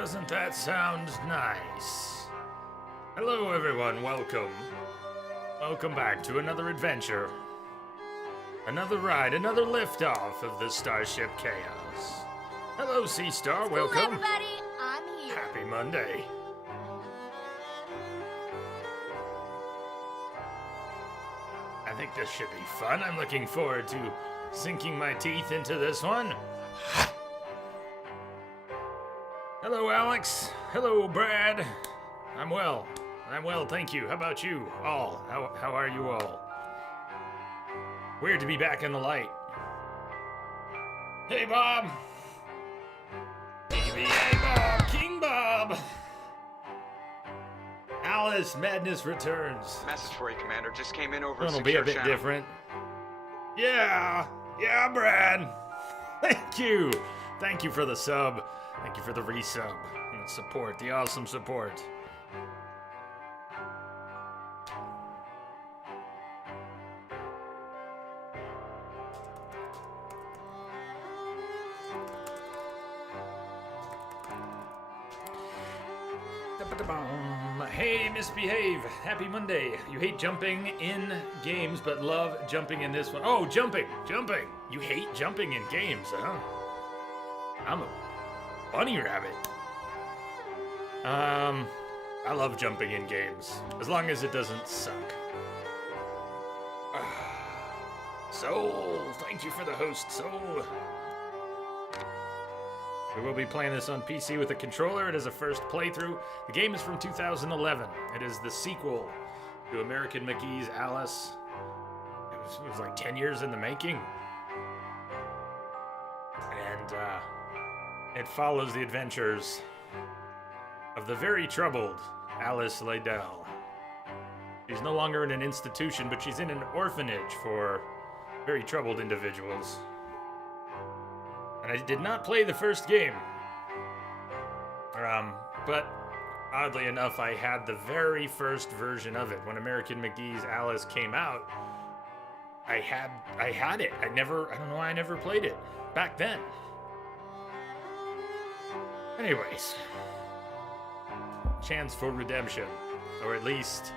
Doesn't that sound nice? Hello everyone, welcome. Welcome back to another adventure. Another ride, another liftoff of the Starship Chaos. Hello Sea Star, welcome. Hello everybody, I'm here. Happy Monday. I think this should be fun. I'm looking forward to sinking my teeth into this one. Hello, Alex. Hello, Brad. I'm well. I'm well, thank you. How about you all? How are you all? Weird to be back in the light. Hey, Bob. Hey, Bob. King Bob. Alice, Madness returns. Message for you, Commander. Just came in over. It'll be a bit channel. different. Yeah, Brad. Thank you. Thank you for the sub. Thank you for the resub and the support, the awesome support. Hey, Misbehave. Happy Monday. You hate jumping in games, but love jumping in this one. Oh, jumping. You hate jumping in games, huh? I'm a bunny rabbit. I love jumping in games, as long as it doesn't suck. Soul, thank you for the host, Soul. We will be playing this on PC with a controller. It is a first playthrough. The game is from 2011. It is the sequel to American McGee's Alice. It was like 10 years in the making. And it follows the adventures of the very troubled Alice Liddell. She's no longer in an institution, but she's in an orphanage for very troubled individuals. And I did not play the first game. But oddly enough, I had the very first version of it. When American McGee's Alice came out, I had it. I don't know why I never played it back then. Anyways, chance for redemption, or at least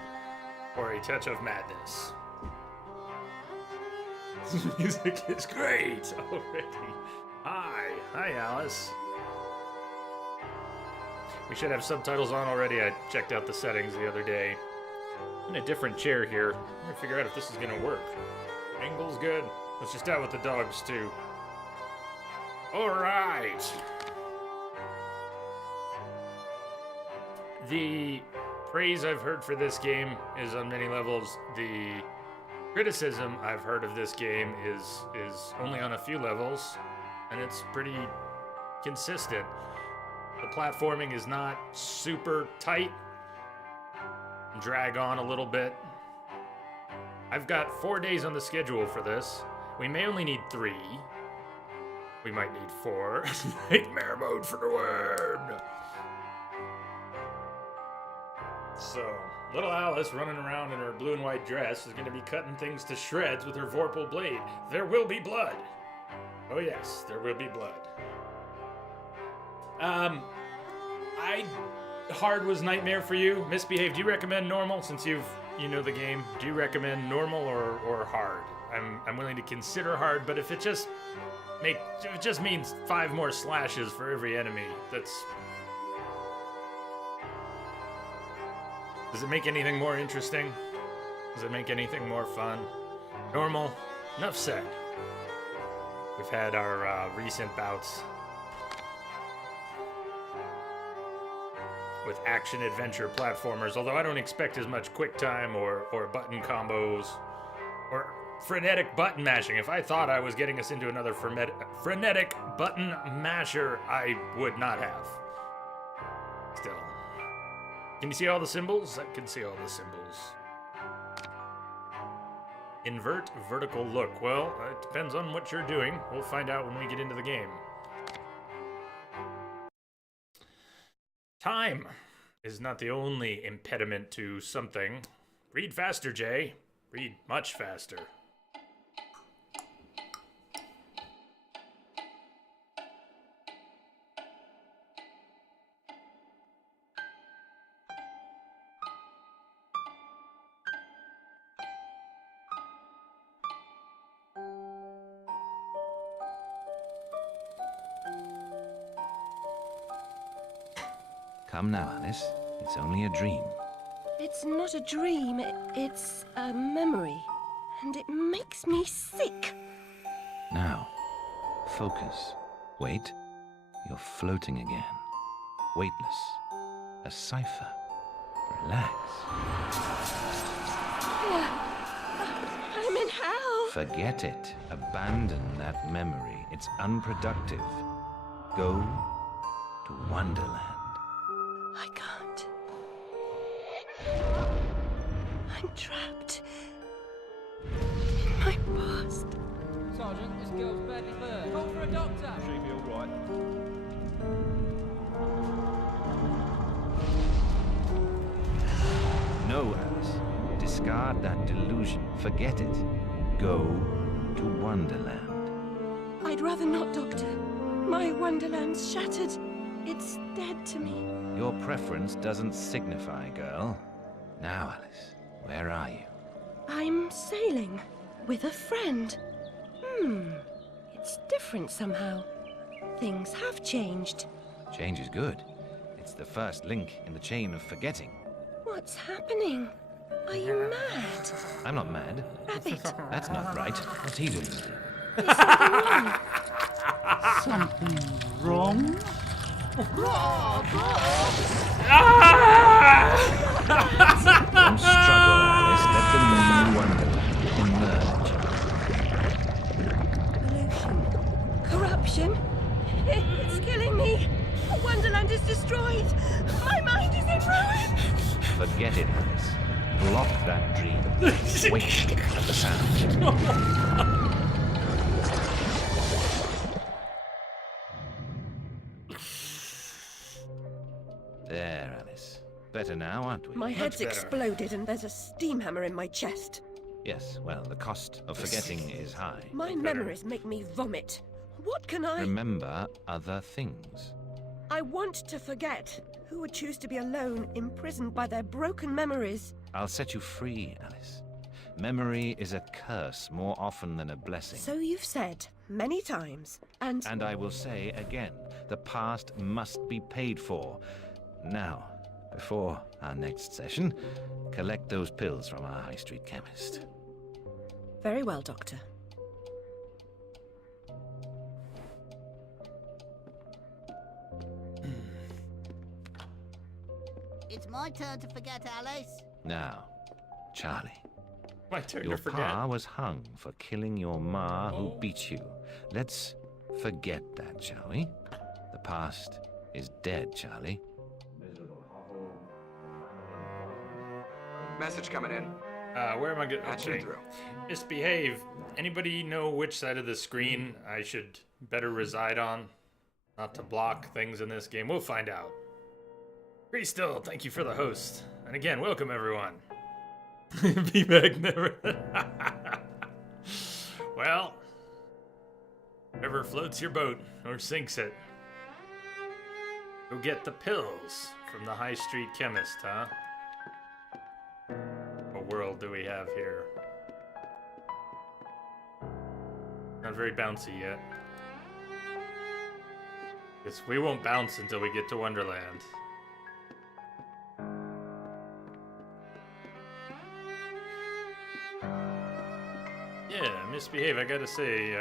for a touch of madness. This music is great already. Hi Alice. We should have subtitles on already. I checked out the settings the other day. I'm in a different chair here. I'm gonna figure out if this is gonna work. Angle's good. Let's just out with the dogs too. Alright. The praise I've heard for this game is on many levels. The criticism I've heard of this game is only on a few levels, and it's pretty consistent. The platforming is not super tight. Drag on a little bit. I've got 4 days on the schedule for this. We may only need 3. We might need 4. Nightmare mode for the win. So, little Alice running around in her blue and white dress is going to be cutting things to shreds with her Vorpal blade. There will be blood. Oh yes, there will be blood. Hard was nightmare for you. Misbehave, do you recommend normal since you know the game? Do you recommend normal or hard? I'm willing to consider hard, but if it just means 5 more slashes for every enemy, that's... Does it make anything more interesting? Does it make anything more fun? Normal? Enough said. We've had our recent bouts with action-adventure platformers, although I don't expect as much quick time or button combos or frenetic button mashing. If I thought I was getting us into another frenetic button masher, I would not have. Still. Can you see all the symbols? I can see all the symbols. Invert vertical look. Well, it depends on what you're doing. We'll find out when we get into the game. Time is not the only impediment to something. Read faster, Jay. Read much faster. Come now, Alice. It's only a dream. It's not a dream, it's a memory. And it makes me sick. Now, focus. Wait. You're floating again. Weightless. A cipher. Relax. I'm in hell. Forget it. Abandon that memory. It's unproductive. Go to Wonderland. I can't. I'm trapped in my past. Sergeant, this girl's badly burned. Call for a doctor! She'll be alright. No, Alice. Discard that delusion. Forget it. Go to Wonderland. I'd rather not, Doctor. My Wonderland's shattered. It's dead to me. Your preference doesn't signify, girl. Now, Alice, where are you? I'm sailing with a friend. It's different somehow. Things have changed. Change is good. It's the first link in the chain of forgetting. What's happening? Are you mad? I'm not mad. Rabbit, That's not right. What's he doing? there's something wrong. Something wrong? Don't struggle, Alice. Let the new Wonderland emerge. Pollution. Corruption. It's killing me. Wonderland is destroyed. My mind is in ruin. Forget it, Alice. Block that dream. Wait at the sound. There, Alice. Better now, aren't we? My head's better. exploded and there's a steam hammer in my chest. Yes, well, the cost of forgetting is high. My memories make me vomit. What can I... Remember other things. I want to forget. Who would choose to be alone, imprisoned by their broken memories? I'll set you free, Alice. Memory is a curse more often than a blessing. So you've said many times, and... And I will say again, the past must be paid for. Now, before our next session, collect those pills from our high street chemist. Very well, Doctor. It's my turn to forget, Alice. Now, Charlie, My turn your to forget. pa was hung for killing your ma who Oh. beat you. Let's forget that, shall we? The past is dead, Charlie. Message coming in. Where am I getting? Patching Okay. through. Misbehave. Anybody know which side of the screen I should better reside on? Not to block things in this game. We'll find out. Free still, thank you for the host. And again, welcome everyone. Be back never. Well, whoever floats your boat or sinks it. Go get the pills from the high street chemist, huh? What world do we have here? Not very bouncy yet. Guess we won't bounce until we get to Wonderland. Yeah, Misbehave, I gotta say,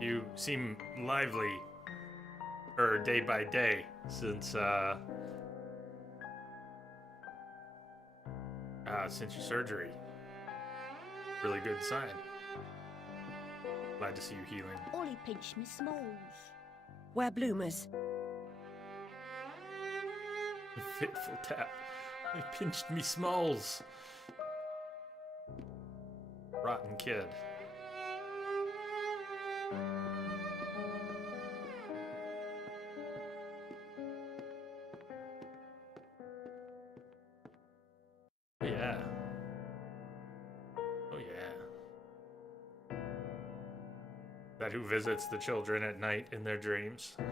you seem lively, day by day, since your surgery. Really good sign. Glad to see you healing. Ollie pinched me smalls. We're bloomers. Fitful tap. They pinched me smalls. Rotten kid. Oh yeah. Oh yeah. That who visits the children at night in their dreams. The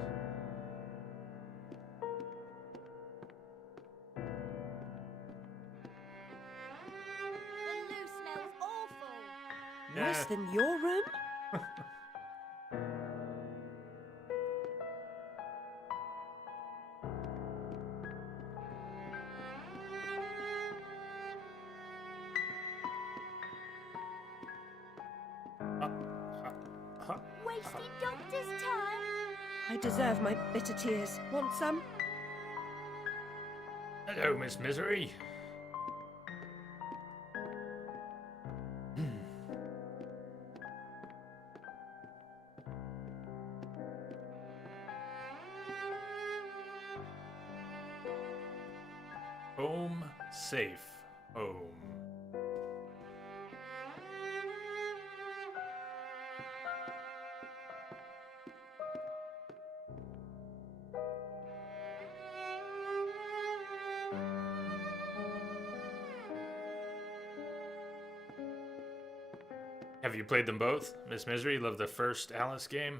loo smells awful. Worse than your room? Wasting Doctor's time. I deserve my bitter tears. Want some? Hello, Miss Misery. Home safe. Home. Have you played them both? Miss Misery, love the first Alice game?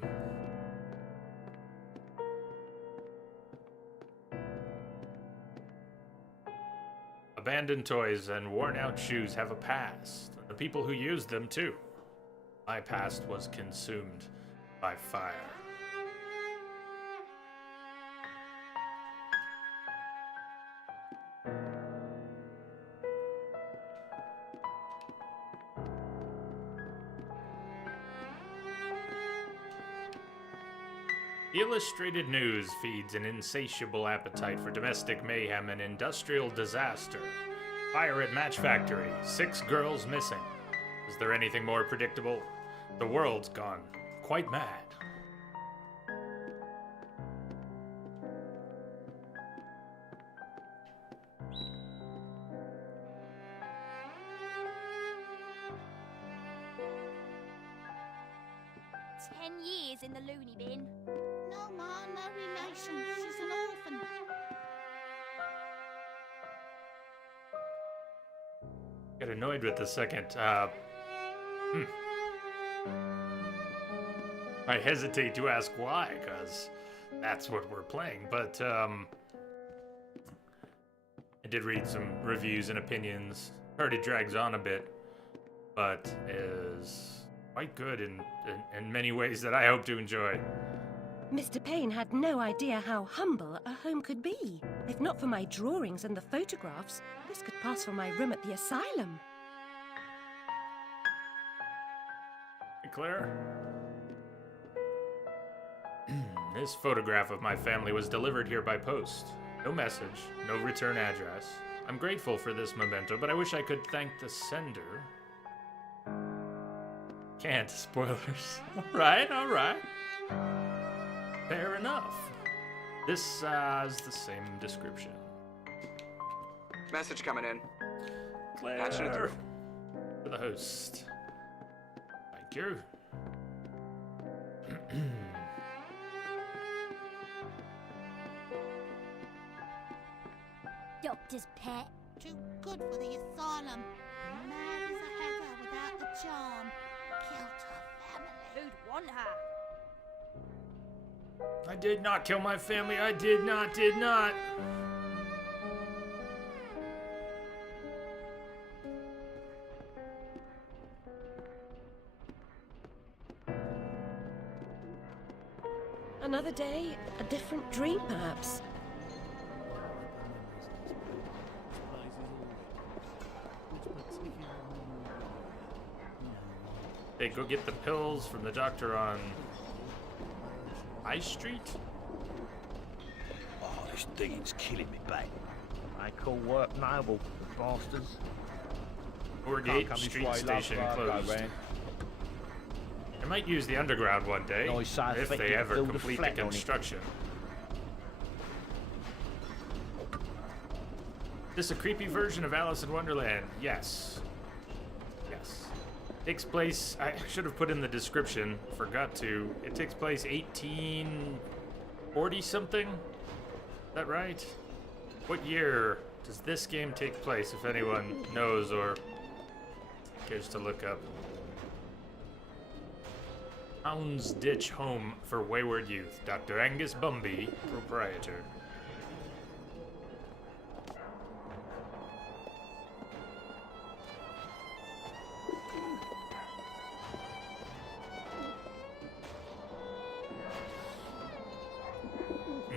Abandoned toys and worn out shoes have a past. The people who used them too. My past was consumed by fire. The Illustrated News feeds an insatiable appetite for domestic mayhem and industrial disaster. Fire at match factory, 6 girls missing. Is there anything more predictable? The world's gone quite mad. "10 years in the loony bin." No, Ma, no relation. She's an orphan. Get annoyed with the second. I hesitate to ask why, because that's what we're playing, but I did read some reviews and opinions. Heard it drags on a bit, but is quite good in many ways that I hope to enjoy. Mr. Payne had no idea how humble a home could be. If not for my drawings and the photographs, this could pass for my room at the asylum. Hey, Claire? This photograph of my family was delivered here by post. No message, no return address. I'm grateful for this memento, but I wish I could thank the sender. Can't, spoilers. Alright. Fair enough. This is the same description. Message coming in. Claire, Patching it through. for the host. Thank you. Doctor's pet. Too good for the asylum. Mad as a hatter without the charm. Killed her family. Who'd want her? I did not kill my family. I did not. Another day, a different dream, perhaps. Hey, go get the pills from the doctor on High Street? Oh, this digging's killing me back. I call work noble, the bastards. Moorgate Street Station closed. They might use the underground one day, Nice size if thing they to ever build a complete the flat on it. construction. This a creepy version of Alice in Wonderland? Yes. Takes place, I should have put in the description, forgot to. It takes place 1840 something? Is that right? What year does this game take place, if anyone knows or cares to look up? Houndsditch Home for Wayward Youth. Dr. Angus Bumby, proprietor.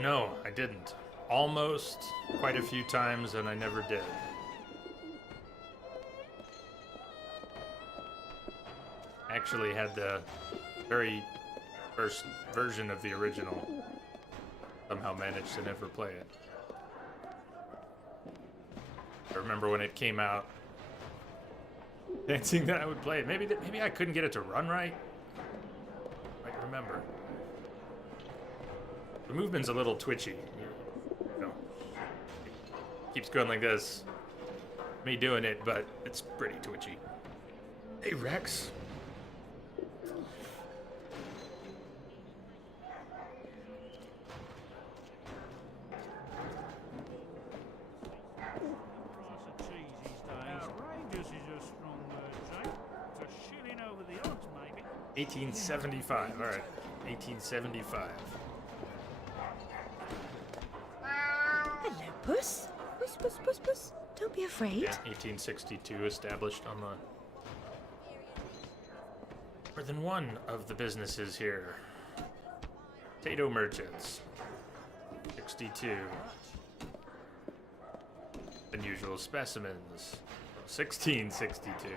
No, I didn't. Almost, quite a few times, and I never did. Actually had the very first version of the original. Somehow managed to never play it. I remember when it came out, dancing that I would play it. Maybe I couldn't get it to run right. I remember. The movement's a little twitchy. You know, keeps going like this. Me doing it, but it's pretty twitchy. Hey, Rex. Price of cheese these days. Outrageous is a strong word, Jake. It's a shilling over the odds, maybe. 1875. All right. 1875. Hello, Puss. Puss, puss, puss, puss. Don't be afraid. Yeah, 1862 established on the... More than one of the businesses here. Potato merchants. 62. Unusual specimens. 1662.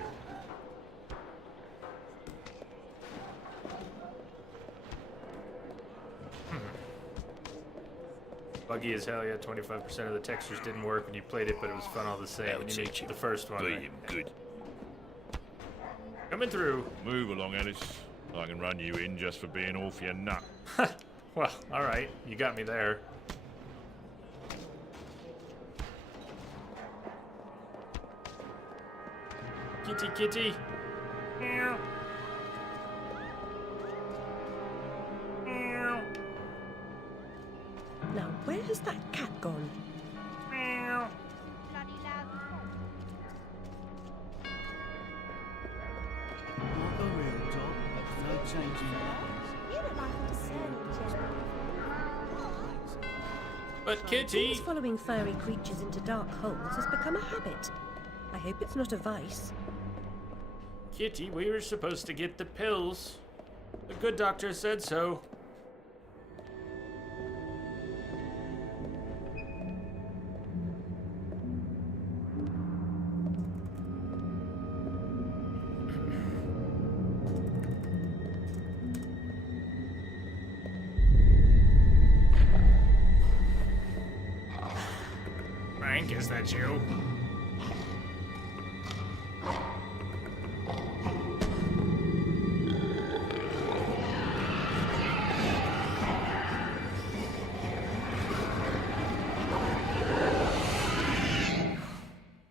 Buggy as hell, yeah. 25% of the textures didn't work when you played it, but it was fun all the same. When you made the first one. Right? Good. Coming through. Move along, Alice. I can run you in just for being off your nut. Well, all right. You got me there. Kitty, kitty. Meow. Meow. Now, where has that cat gone? Meow. Bloody loud. Like a real dog. No changing that. You look like a discerning chap. But Kitty. Things following furry creatures into dark holes has become a habit. I hope it's not a vice. Kitty, we were supposed to get the pills. The good doctor said so. Frank, is that you?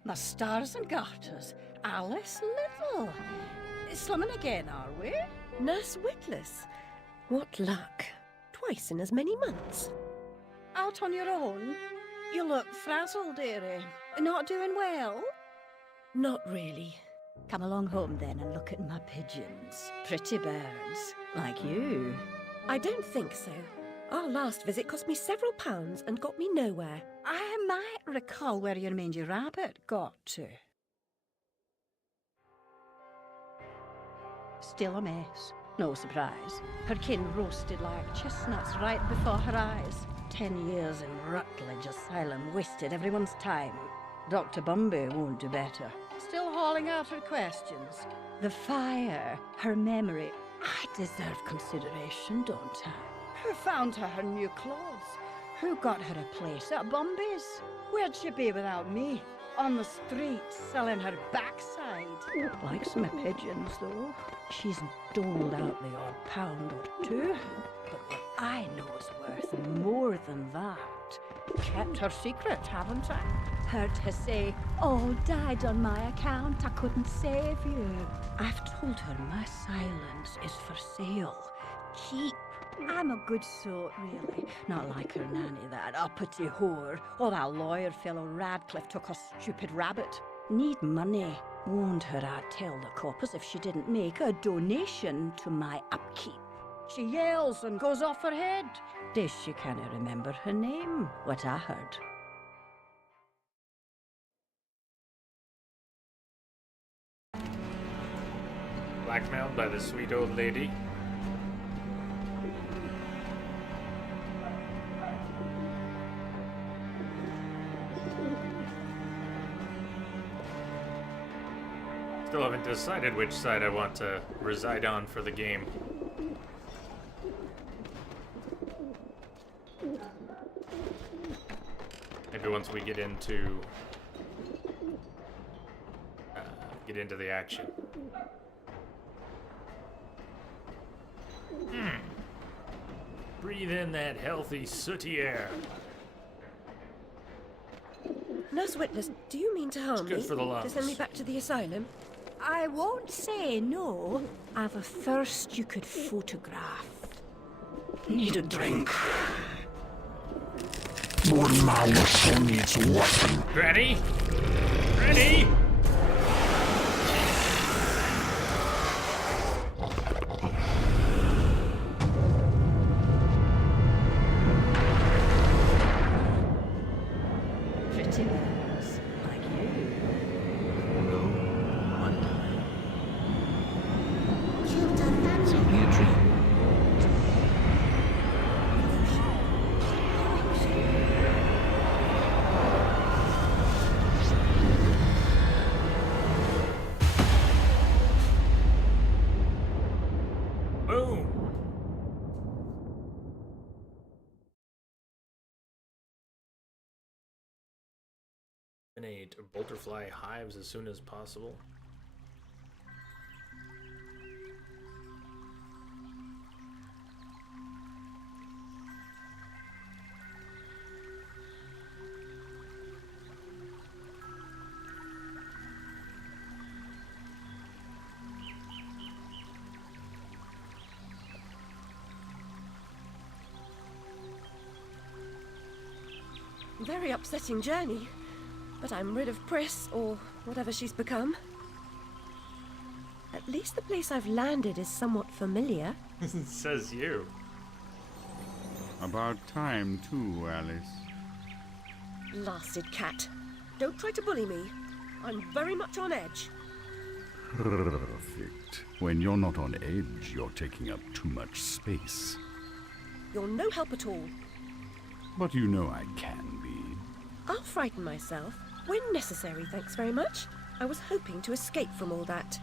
My stars and garters, Alice Little. Slumming again, are we? Nurse Witless. What luck. Twice in as many months. Out on your own? You look frazzled, dearie. Not doing well? Not really. Come along home then and look at my pigeons. Pretty birds, like you. I don't think so. Our last visit cost me several pounds and got me nowhere. I might recall where your mangy rabbit got to. Still a mess. No surprise. Her kin roasted like chestnuts right before her eyes. 10 years in Rutledge Asylum wasted everyone's time. Dr. Bumby won't do better. Still hauling out her questions. The fire, her memory. I deserve consideration, don't I? Who found her new clothes? Who got her a place at Bumby's? Where'd she be without me? On the street, selling her backside. Likes my pigeons, though. She's doled out the odd pound or two. But what I know is worth more than that. Kept her secret, haven't I? Heard her say, all died on my account, I couldn't save you. I've told her my silence is for sale. Keep. I'm a good sort, really. Not like her nanny, that uppity whore. Or that lawyer fellow Radcliffe took a stupid rabbit. Need money. Warned her I'd tell the coppers if she didn't make a donation to my upkeep. She yells and goes off her head. Days she can't remember her name, what I heard. Blackmailed by the sweet old lady. Still haven't decided which side I want to reside on for the game. Maybe once we get into the action. Breathe in that healthy, sooty air. Nurse Whitless, do you mean to harm good me? for the lungs. To send me back to the asylum? I won't say no. I've a thirst you could photograph. Need a drink. Ready? Ready? Pretty girls like you. No wonder. Kilter family. Only a dream. Boom! Eliminate bolterfly hives as soon as possible. Very upsetting journey. But I'm rid of Priss, or whatever she's become. At least the place I've landed is somewhat familiar. Says you. About time, too, Alice. Blasted cat. Don't try to bully me. I'm very much on edge. Perfect. When you're not on edge, you're taking up too much space. You're no help at all. But you know I can be. I'll frighten myself. When necessary, thanks very much. I was hoping to escape from all that.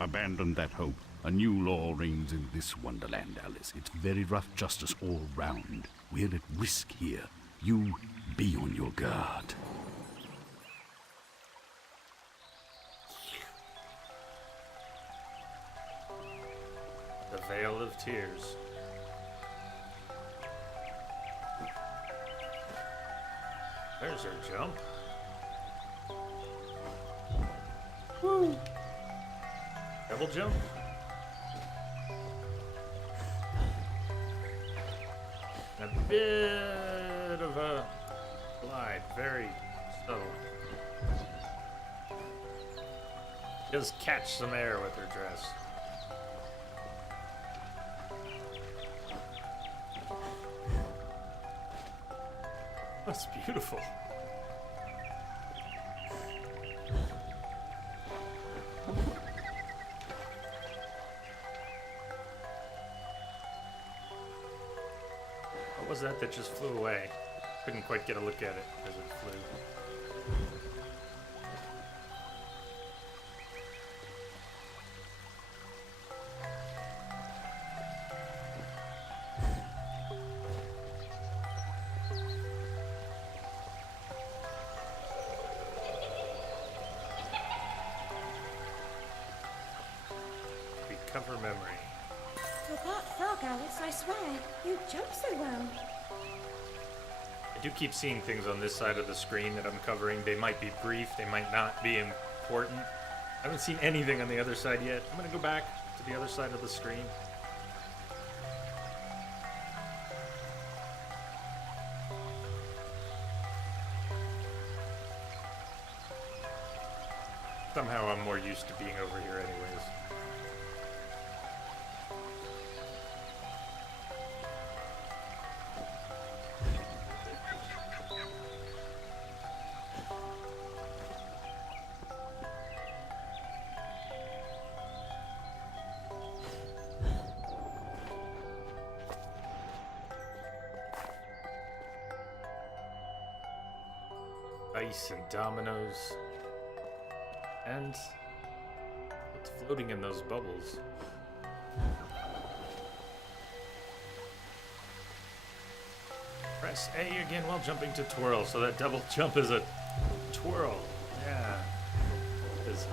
Abandon that hope. A new law reigns in this wonderland, Alice. It's very rough justice all round. We're at risk here. You be on your guard. The Veil of Tears. There's her jump. Woo! Double jump. A bit of a glide, very subtle. Just catch some air with her dress. That's beautiful. What was that just flew away? Couldn't quite get a look at it as it flew. Recover memory. You're part frog, Alice, I swear. You jump so well. I do keep seeing things on this side of the screen that I'm covering. They might be brief, they might not be important. I haven't seen anything on the other side yet. I'm gonna go back to the other side of the screen. Somehow I'm more used to being over here anyways. Ice and dominoes. And what's floating in those bubbles? Press A again while jumping to twirl. So that double jump is a twirl. Yeah. Is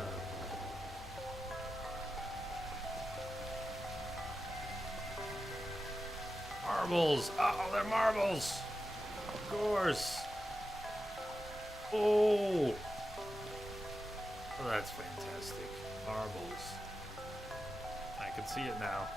marbles. Oh, they're marbles. Of course. Oh. Oh, that's fantastic. Marbles. I can see it now.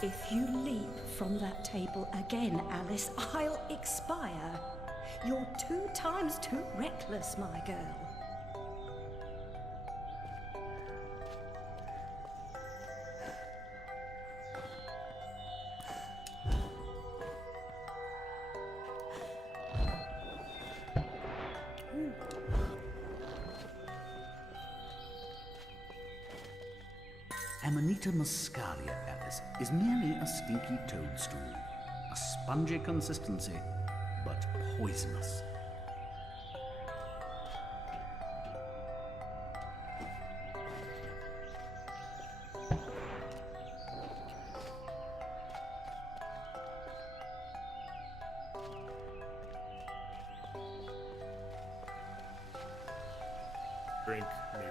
If you leap from that table again, Alice, I'll expire. You're 2 times too reckless, my girl. Amanita muscaria, Alice, is merely a stinky toadstool. A spongy consistency, but poisonous. Drink me.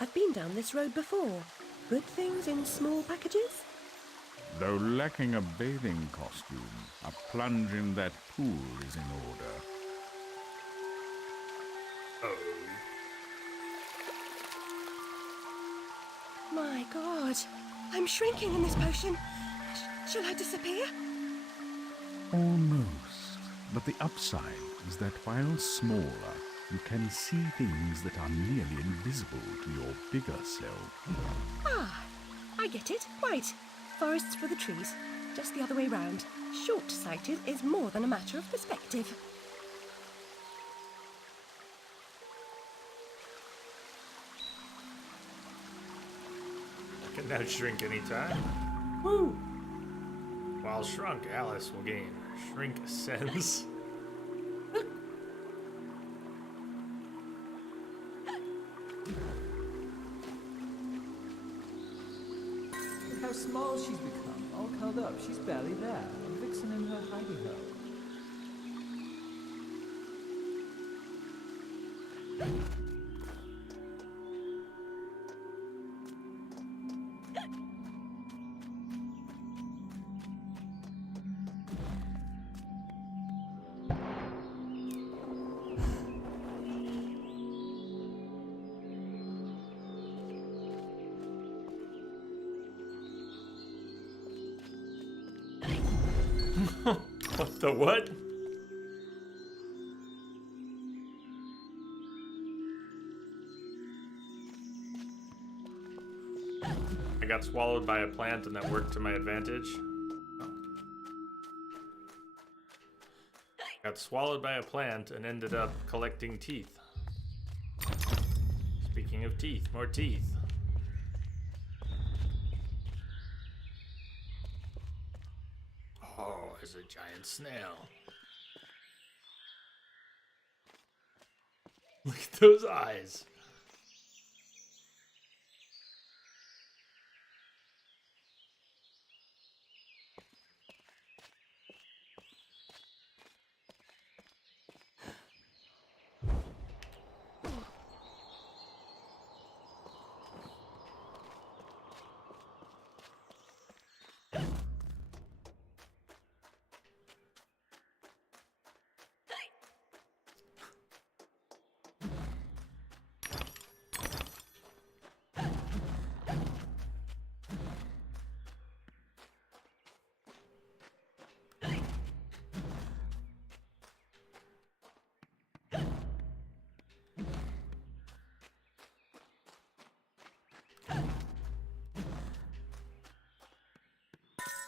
I've been down this road before. Good things in small packages? Though lacking a bathing costume, a plunge in that pool is in order. My God, I'm shrinking in this potion. Shall I disappear? Almost. But the upside is that while smaller, you can see things that are nearly invisible to your bigger self. Ah, I get it. Right. Forests for the trees. Just the other way round. Short-sighted is more than a matter of perspective. I can now shrink anytime. Woo! While shrunk, Alice will gain shrink sense. Look how small she's become, all curled up. She's barely there. A vixen in her hidey hole. What the what? I got swallowed by a plant and that worked to my advantage. Got swallowed by a plant and ended up collecting teeth. Speaking of teeth, more teeth. Oh, there's a giant snail. Look at those eyes.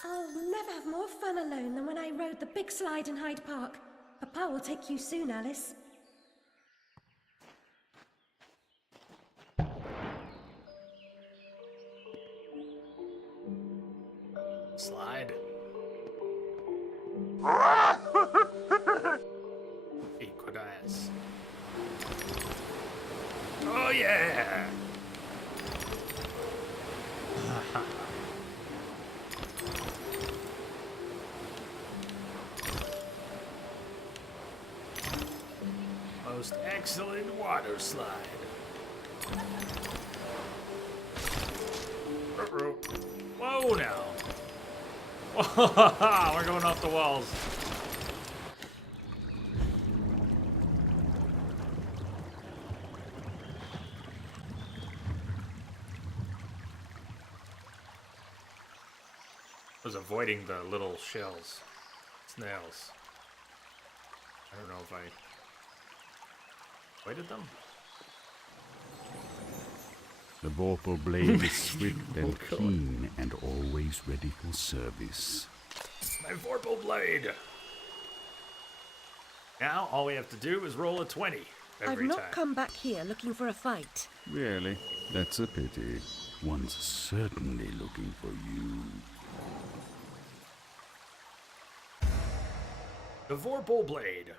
I'll never have more fun alone than when I rode the big slide in Hyde Park. Papa will take you soon, Alice. Slide. Equidice. Oh yeah! Most excellent water slide. Uh-oh. Whoa now. We're going off the walls. I was avoiding the little shells. Snails. I don't know if I avoided them. The Vorpal blade is swift and keen and always ready for service. My Vorpal blade! Now, all we have to do is roll a 20 every I've not time. come back here looking for a fight. Really? That's a pity. One's certainly looking for you. The Vorpal blade,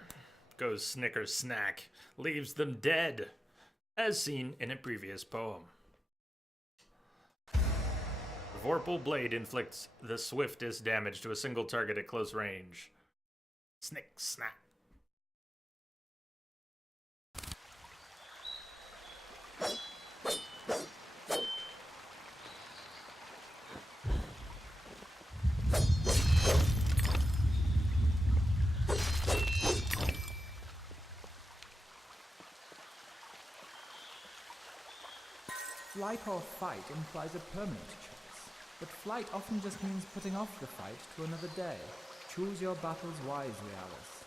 goes Snicker Snack, leaves them dead, as seen in a previous poem. The Vorpal blade inflicts the swiftest damage to a single target at close range. Snick Snack. Flight or fight implies a permanent choice, but flight often just means putting off the fight to another day. Choose your battles wisely, Alice.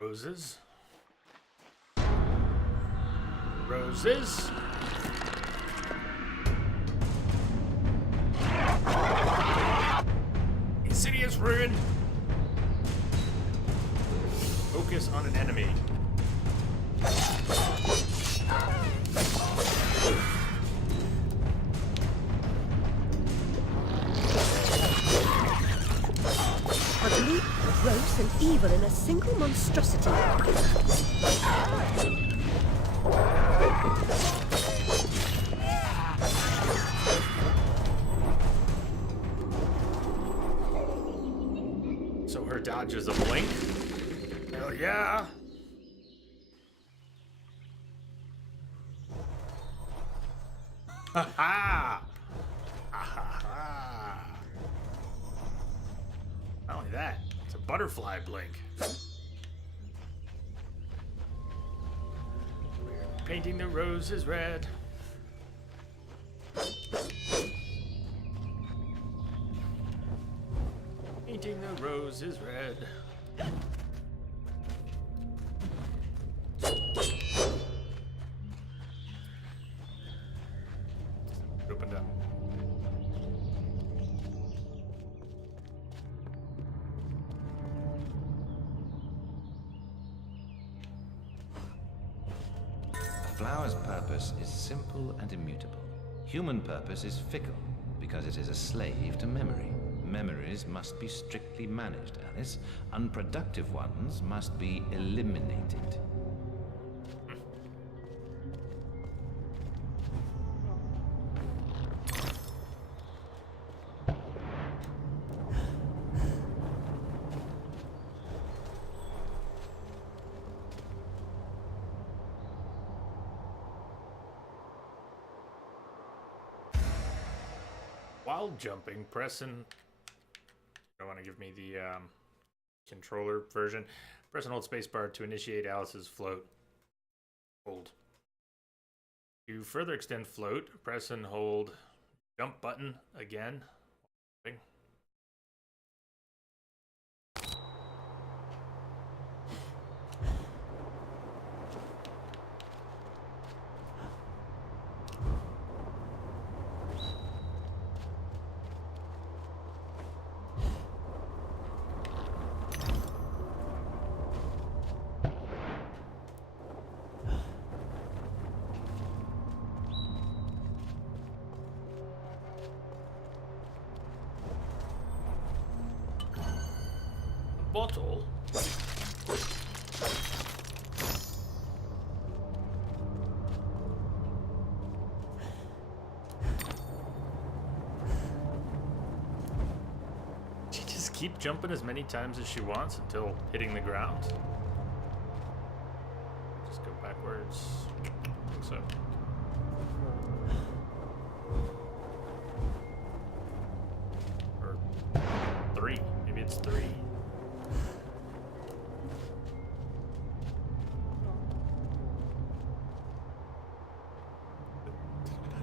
Roses. Roses. Insidious ruin. Focus on an enemy. Ugly, gross, and evil in a single monstrosity. So her dodge is a blink? Hell yeah! Ha ha! Ha ha! Not only that, it's a butterfly blink. Painting the roses red. Painting the roses red. Opened up. A flower's purpose is simple and immutable. Human purpose is fickle, because it is a slave to memory. Memories must be strictly managed, Alice. Unproductive ones must be eliminated. While jumping, press and... I want to give me the controller version. Press and hold spacebar to initiate Alice's float. Hold. To further extend float, press and hold jump button again. Bottle. She just keep jumping as many times as she wants until hitting the ground. Just go backwards. I think so. Or 3. Maybe it's 3.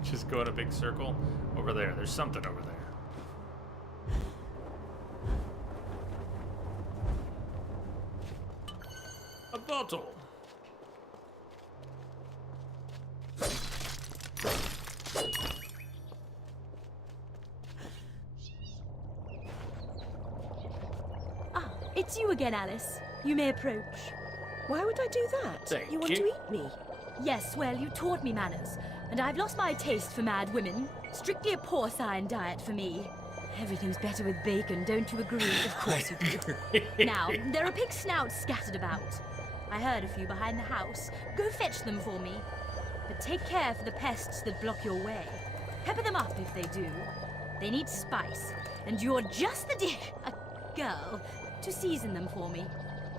Just go in a big circle. Over there. There's something over there. A bottle. Ah, it's you again, Alice. You may approach. Why would I do that? Thank you want to eat me? Yes, well, you taught me manners, and I've lost my taste for mad women. Strictly a porcine diet for me. Everything's better with bacon, don't you agree? Of course you do. Now, there are pig snouts scattered about. I heard a few behind the house. Go fetch them for me. But take care for the pests that block your way. Pepper them up if they do. They need spice, and you're just the girl to season them for me.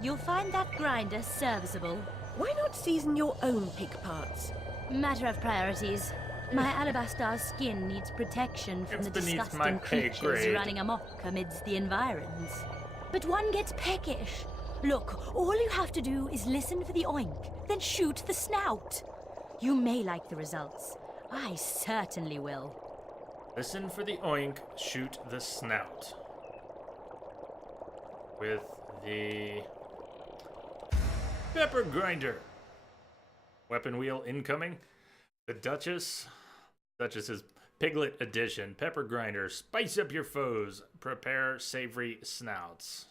You'll find that grinder serviceable. Why not season your own pig parts? Matter of priorities. My alabaster skin needs protection from the disgusting creatures running amok amidst the environs. But one gets peckish. Look, all you have to do is listen for the oink, then shoot the snout. You may like the results. I certainly will. Listen for the oink, shoot the snout. With the pepper grinder. Weapon wheel incoming. The Duchess's Piglet Edition. Pepper grinder. Spice up your foes. Prepare savory snouts.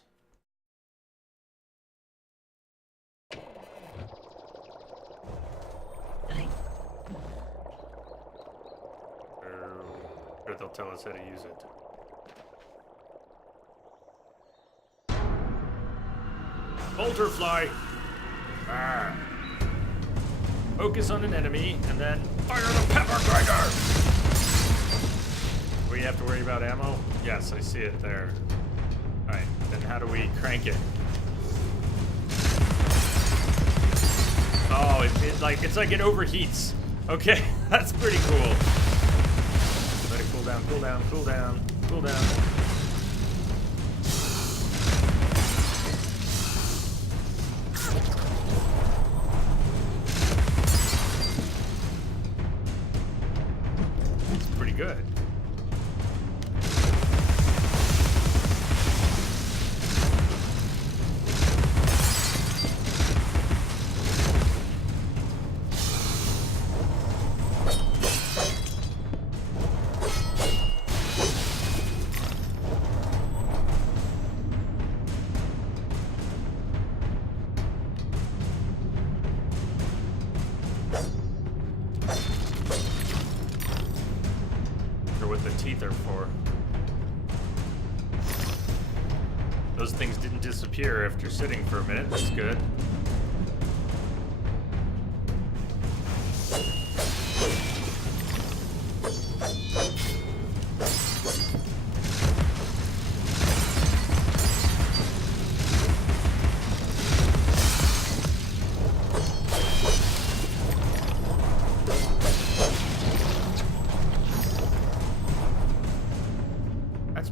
Sure they'll tell us how to use it. Bolterfly. Ah. Focus on an enemy, and then fire the pepper grinder! We have to worry about ammo? Yes, I see it there. Alright, then how do we crank it? Oh, it's like it overheats. Okay, that's pretty cool. Let it cool down, cool down, cool down, cool down. Good. What the teeth are for. Those things didn't disappear after sitting for a minute. That's good.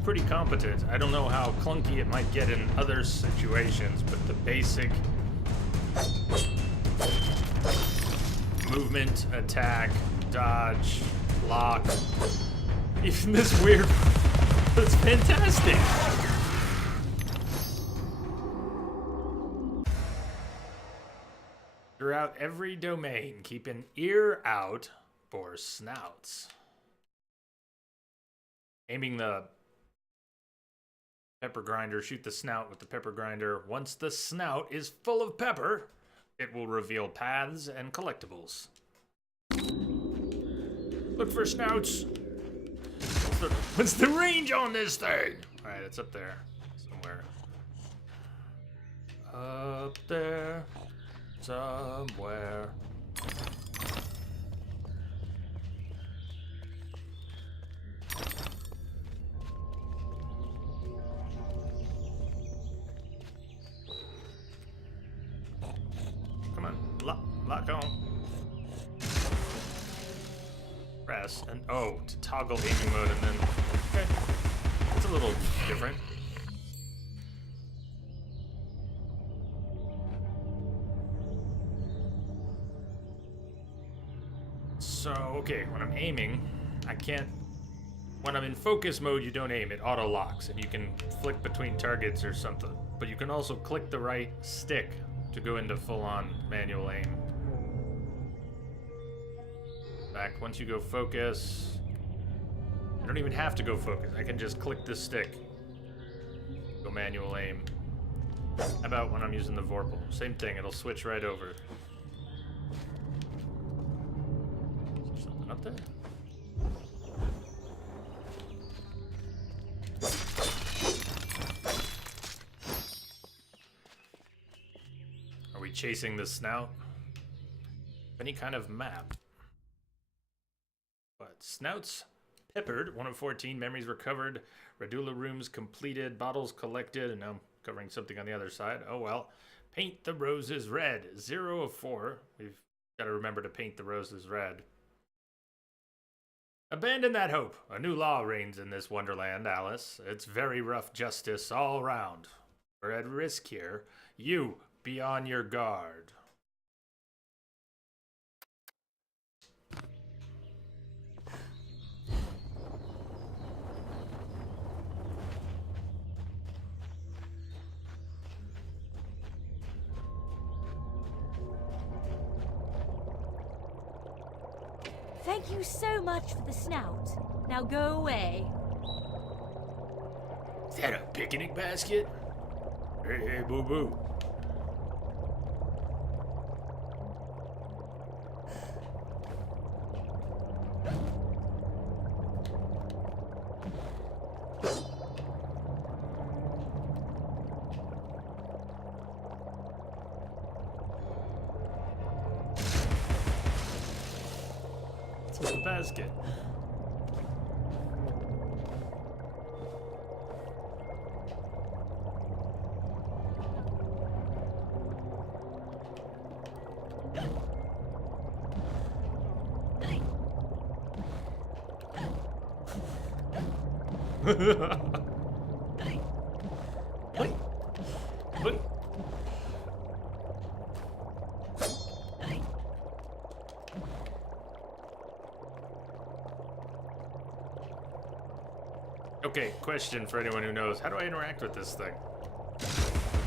Pretty competent. I don't know how clunky it might get in other situations, but the basic movement, attack, dodge, block. Even this weird... That's fantastic! Throughout every domain, keep an ear out for snouts. Aiming the pepper grinder, shoot the snout with the pepper grinder. Once the snout is full of pepper, it will reveal paths and collectibles. Look for snouts. What's the range on this thing? Alright, it's up there somewhere. Up there somewhere. Come on, lock on. Press and to toggle aiming mode and then okay. It's a little different. So okay, when I'm aiming, I can't. When I'm in focus mode, you don't aim; it auto locks, and you can flick between targets or something. But you can also click the right stick to go into full-on manual aim. Once you go focus, I don't even have to go focus. I can just click this stick. Go manual aim. How about when I'm using the Vorpal? Same thing, it'll switch right over. Is there something up there? Are we chasing the snout? Any kind of map? Snouts peppered, 1 of 14, memories recovered, Radula rooms completed, bottles collected, and now I'm covering something on the other side. Oh well. Paint the roses red, 0 of 4. We've got to remember to paint the roses red. Abandon that hope. A new law reigns in this wonderland, Alice. It's very rough justice all round. We're at risk here. You be on your guard. Thank you so much for the snout. Now go away. Is that a picnic basket? Hey, boo-boo. What's the basket? Okay, question for anyone who knows. How do I interact with this thing?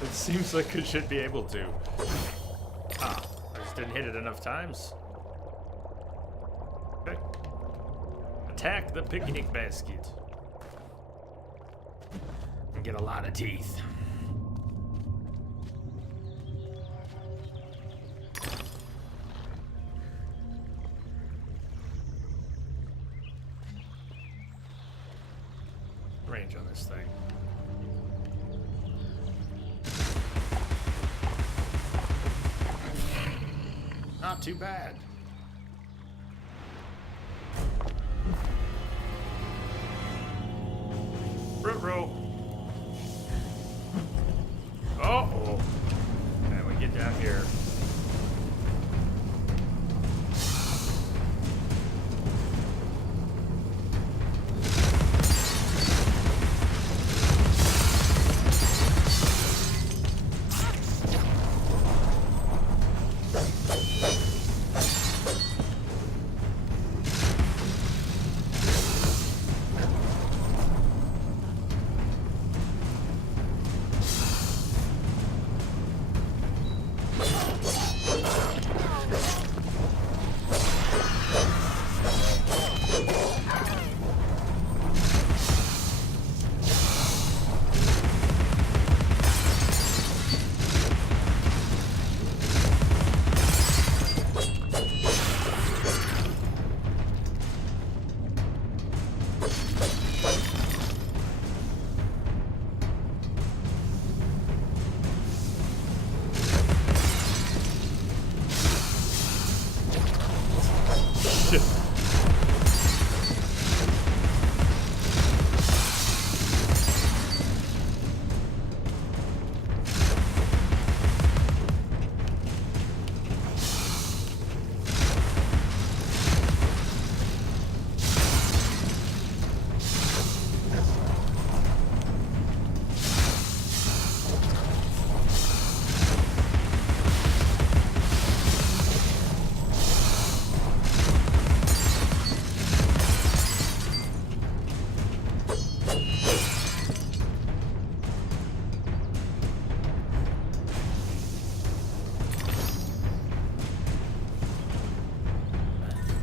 It seems like I should be able to. Ah, I just didn't hit it enough times. Okay. Attack the picnic basket. And get a lot of teeth. Range on this thing. Not too bad. Ruh-roh. Uh-oh. And we get down here.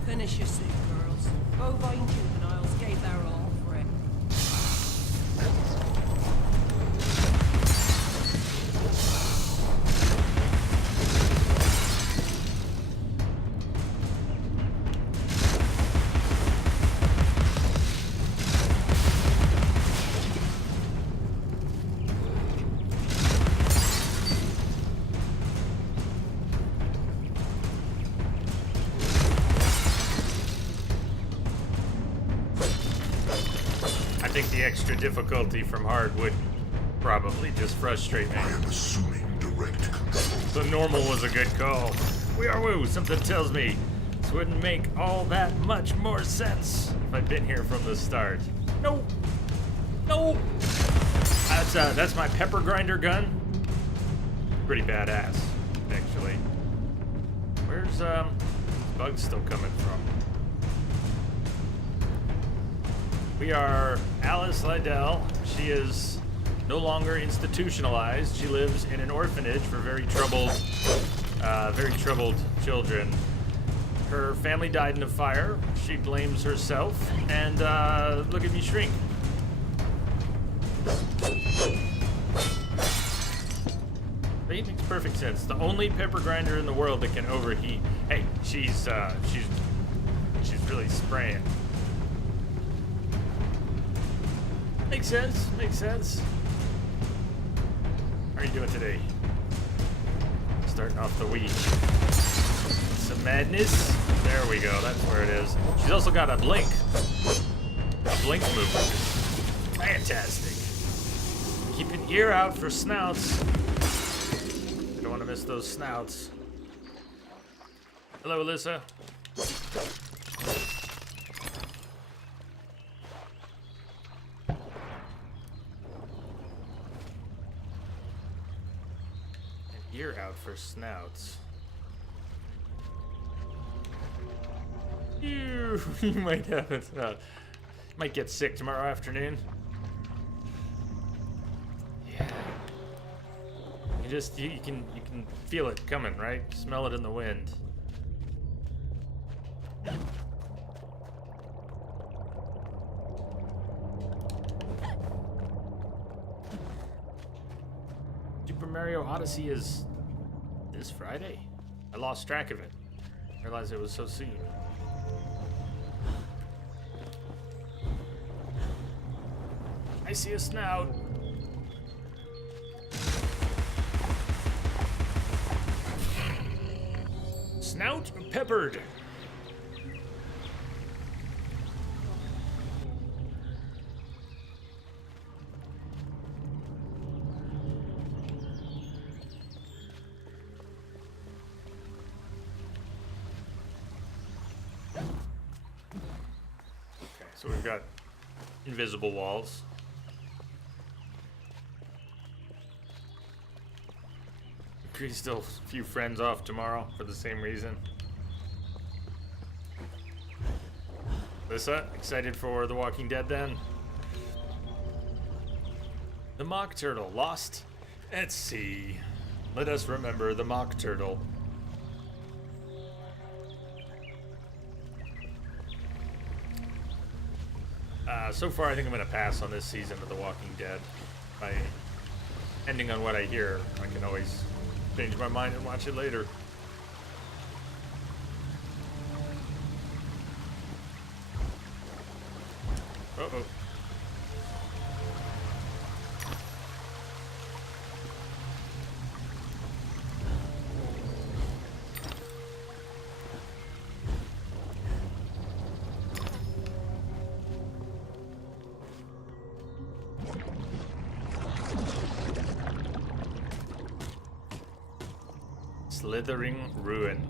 Finish your soup, girls. Bovine juveniles gave their all for it. I think the extra difficulty from hard would probably just frustrate me. I am assuming direct control. So normal was a good call. We are woo. Something tells me this wouldn't make all that much more sense if I'd been here from the start. No. No. That's my pepper grinder gun. Pretty badass, actually. Where's Bugs still coming from? We are Alice Liddell. She is no longer institutionalized. She lives in an orphanage for very troubled children. Her family died in a fire. She blames herself, and look at me shrink. It makes perfect sense. The only pepper grinder in the world that can overheat. Hey, she's really spraying. Makes sense, makes sense. How are you doing today? Starting off the week. Some madness. There we go, that's where it is. She's also got a blink. A blink movement. Fantastic. Keep an ear out for snouts. You don't want to miss those snouts. Hello, Alyssa. Ear out for snouts. You might have it. Might get sick tomorrow afternoon. Yeah. You can feel it coming, right? Smell it in the wind. Super Mario Odyssey is this Friday? I lost track of it. I realized it was so soon. I see a snout. Snout peppered. So we've got invisible walls. Still a few friends off tomorrow for the same reason. Alyssa, excited for The Walking Dead then? The Mock Turtle lost at sea. Let us remember the Mock Turtle. So far, I think I'm going to pass on this season of The Walking Dead. Depending on what I hear, I can always change my mind and watch it later. Uh-oh. Slithering Ruin.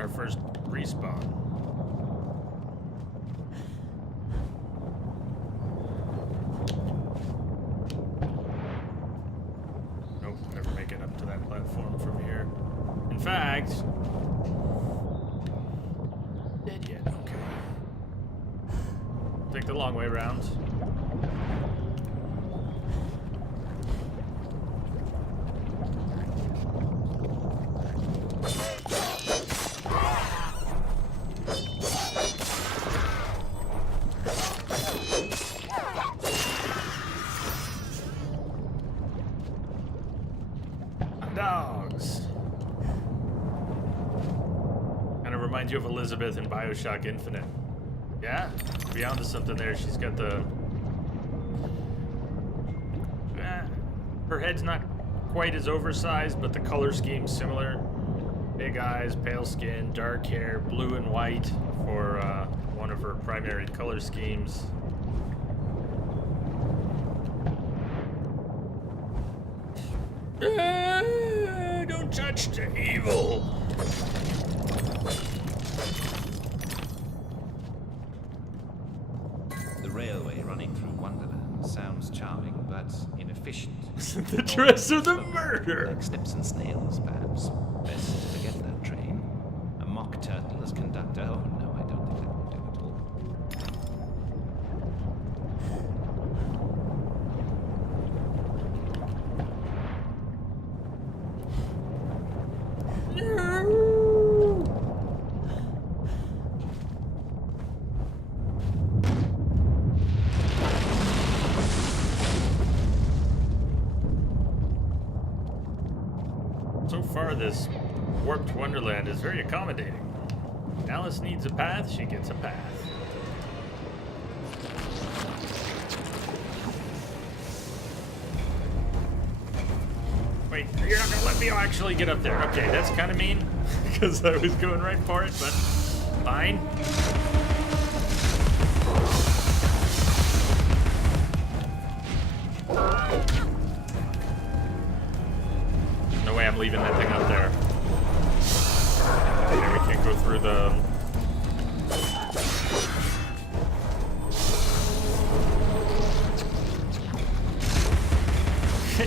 Our first respawn. Nope, never make it up to that platform from here. In fact, dead yet? Okay. Take the long way around. Dogs. Kind of reminds you of Elizabeth in BioShock Infinite. Yeah, be onto something there. She's got the... her head's not quite as oversized, but the color scheme's similar. Big eyes, pale skin, dark hair, blue and white for one of her primary color schemes. Don't touch the evil. The railway running through Wonderland sounds charming, but inefficient. The dress of the murder. Like snips and snails, perhaps. Best forget that train. A mock turtle as conductor? Oh no, I don't think that would do at all. So far, this warped Wonderland is very accommodating. Alice needs a path, she gets a path. Wait, you're not gonna let me actually get up there. Okay, that's kind of mean, because I was going right for it, but fine. No way I'm leaving that thing up there. Okay, we can't go through the...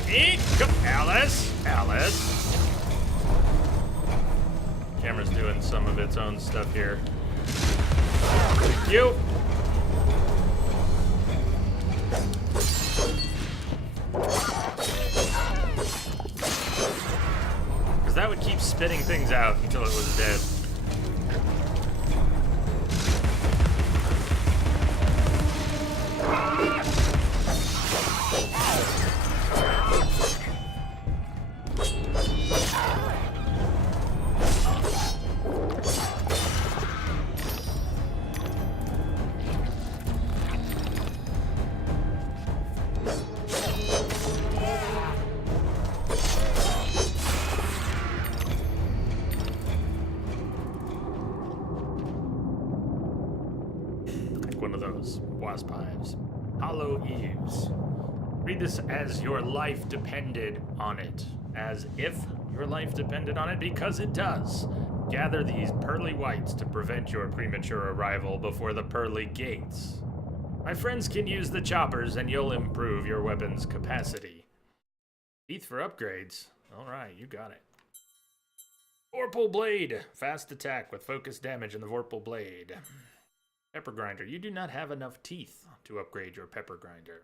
Eat! Come, Alice! Alice! Camera's doing some of its own stuff here. Thank you! Because that would keep spitting things out until it was dead. One of those wasp hives. Hollow Eaves. Read this as your life depended on it. As if your life depended on it, because it does. Gather these pearly whites to prevent your premature arrival before the pearly gates. My friends can use the choppers and you'll improve your weapon's capacity. Teeth for upgrades. Alright, you got it. Vorpal Blade. Fast attack with focused damage in the Vorpal Blade. Pepper Grinder. You do not have enough teeth to upgrade your Pepper Grinder.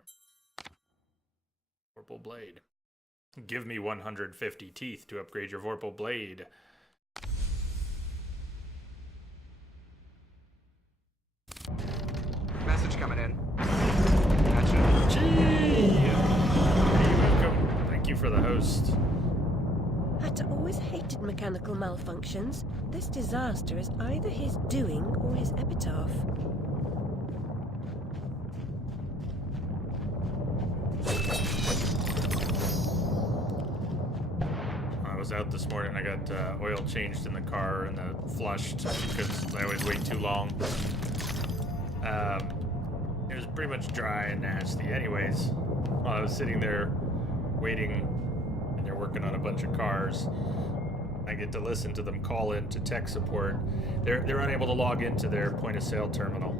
Vorpal Blade. Give me 150 teeth to upgrade your Vorpal Blade. Message coming in. Gotcha. Gee! You're welcome. Thank you for the host. Hatter always hated mechanical malfunctions. This disaster is either his doing or his epitaph. I was out this morning. I got oil changed in the car and flushed because I always wait too long. It was pretty much dry and nasty. Anyways, while I was sitting there waiting, and they're working on a bunch of cars, I get to listen to them call in to tech support. They're unable to log into their point of sale terminal.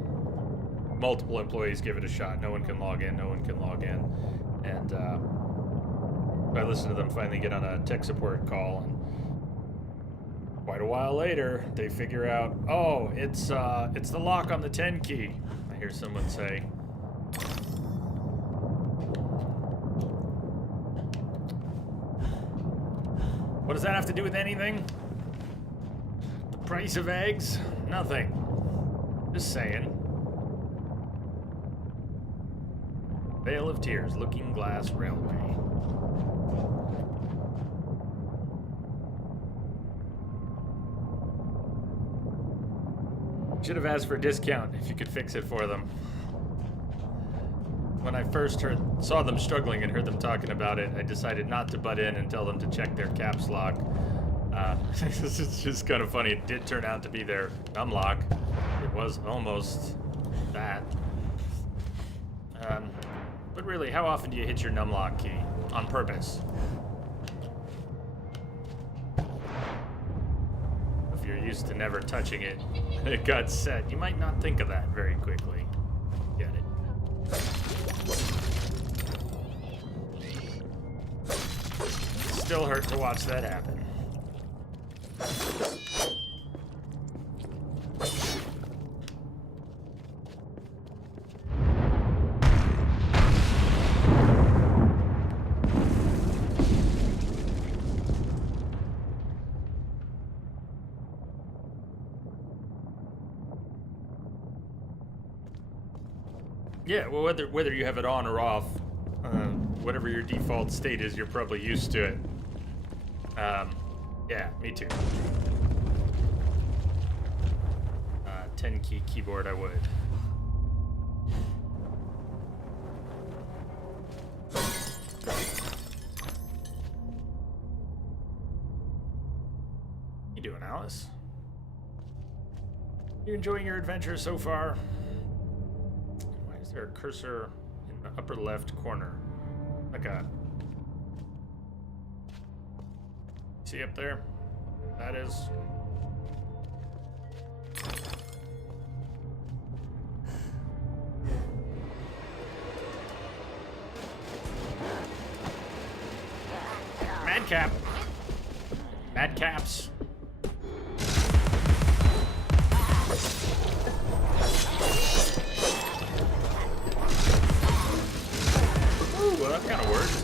Multiple employees give it a shot. No one can log in. No one can log in. And I listen to them finally get on a tech support call. And quite a while later, they figure out, oh, it's the lock on the 10 key. I hear someone say. What does that have to do with anything? The price of eggs? Nothing. Just saying. Vale of Tears, Looking Glass Railway. Should have asked for a discount if you could fix it for them. When I first saw them struggling and heard them talking about it, I decided not to butt in and tell them to check their caps lock. It's just kind of funny. It did turn out to be their numlock. It was almost that. But really, how often do you hit your numlock key? On purpose? If you're used to never touching it, and it got set, you might not think of that very quickly. Get it? Still hurt to watch that happen. Yeah, well, whether you have it on or off, whatever your default state is, you're probably used to it. Yeah, me too. 10 key keyboard, I would. You doing, Alice? You enjoying your adventure so far? Why is there a cursor in the upper left corner? Like a... See up there? That is... Madcap! Madcaps! Ooh, well, that kind of worked.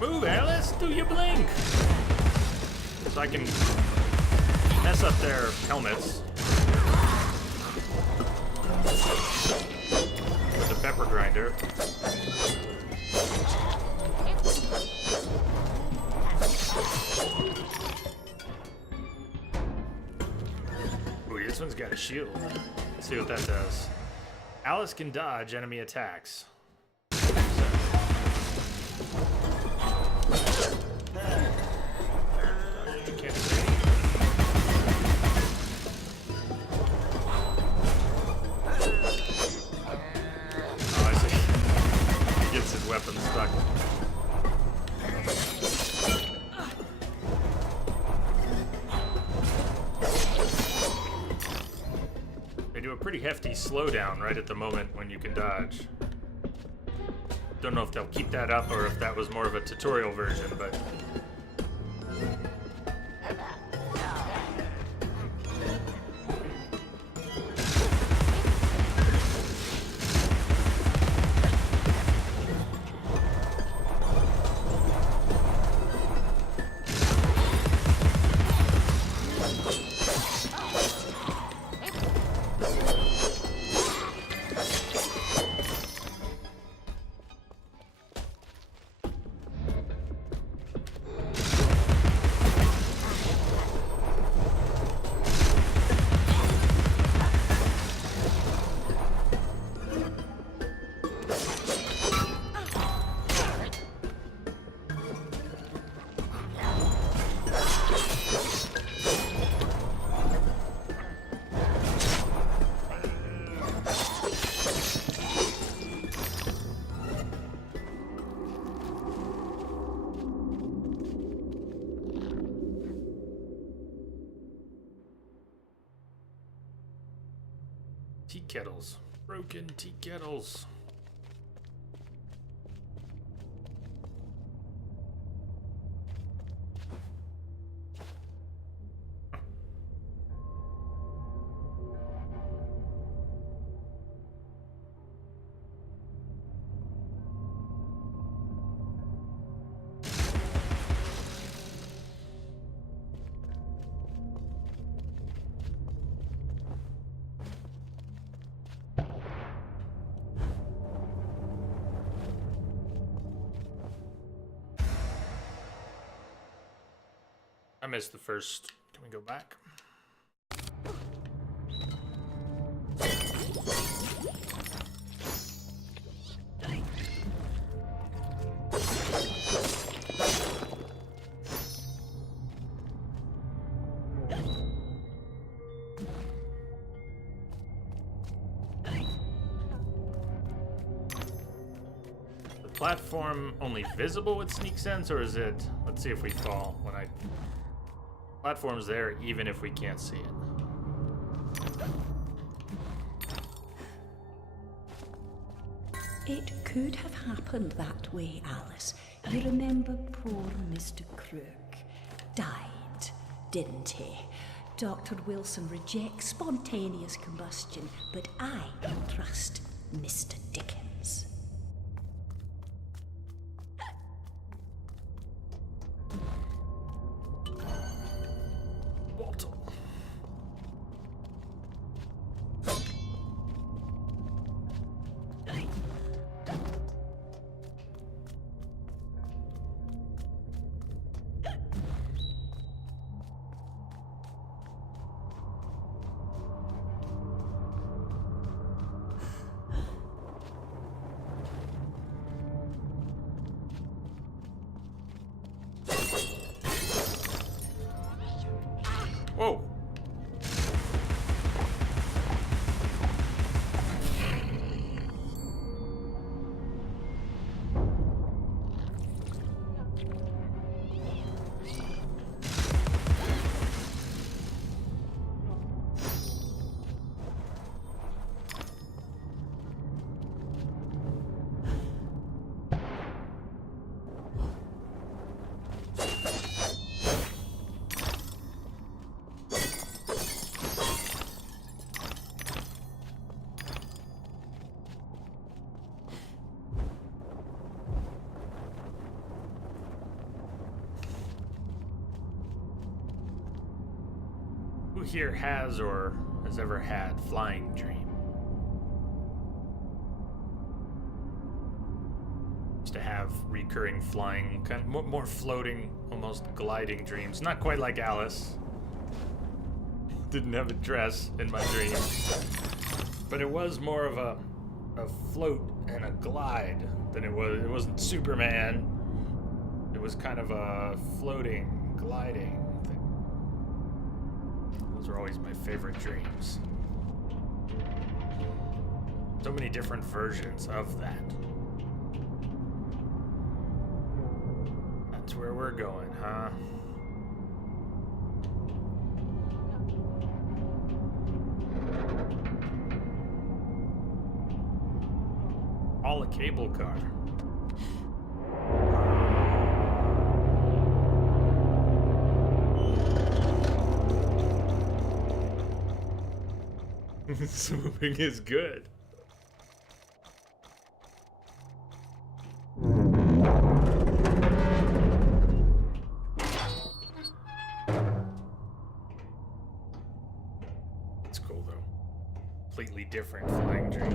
Move, Alice! Do you blink? So I can mess up their helmets with the pepper grinder. Ooh, this one's got a shield. Let's see what that does. Alice can dodge enemy attacks. Weapon stuck. They do a pretty hefty slowdown right at the moment when you can dodge. Don't know if they'll keep that up or if that was more of a tutorial version, but... kettles. Broken tea kettles. I missed the first. Can we go back? The platform only visible with sneak sense, or is it? Let's see if we fall when I. Platform's there even if we can't see it. It could have happened that way, Alice. You remember poor Mr. Crook died, didn't he? Dr. Wilson rejects spontaneous combustion, but I trust Mr. Dickens. Whoa. Who here has or has ever had flying dream? Used to have recurring flying, kind of more floating, almost gliding dreams. Not quite like Alice. Didn't have a dress in my dreams. But it was more of a float and a glide than it wasn't Superman. It was kind of a floating, gliding. Those are always my favorite dreams. So many different versions of that. That's where we're going, huh? All a cable car. Swooping is good. It's cool though. Completely different flying dreams.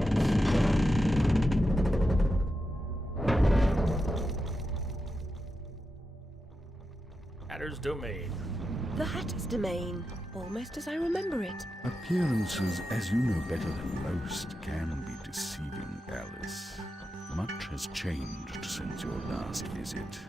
Hatter's Domain. The Hatter's Domain, almost as I remember it. Appearances, as you know better than most, can be deceiving, Alice. Much has changed since your last visit.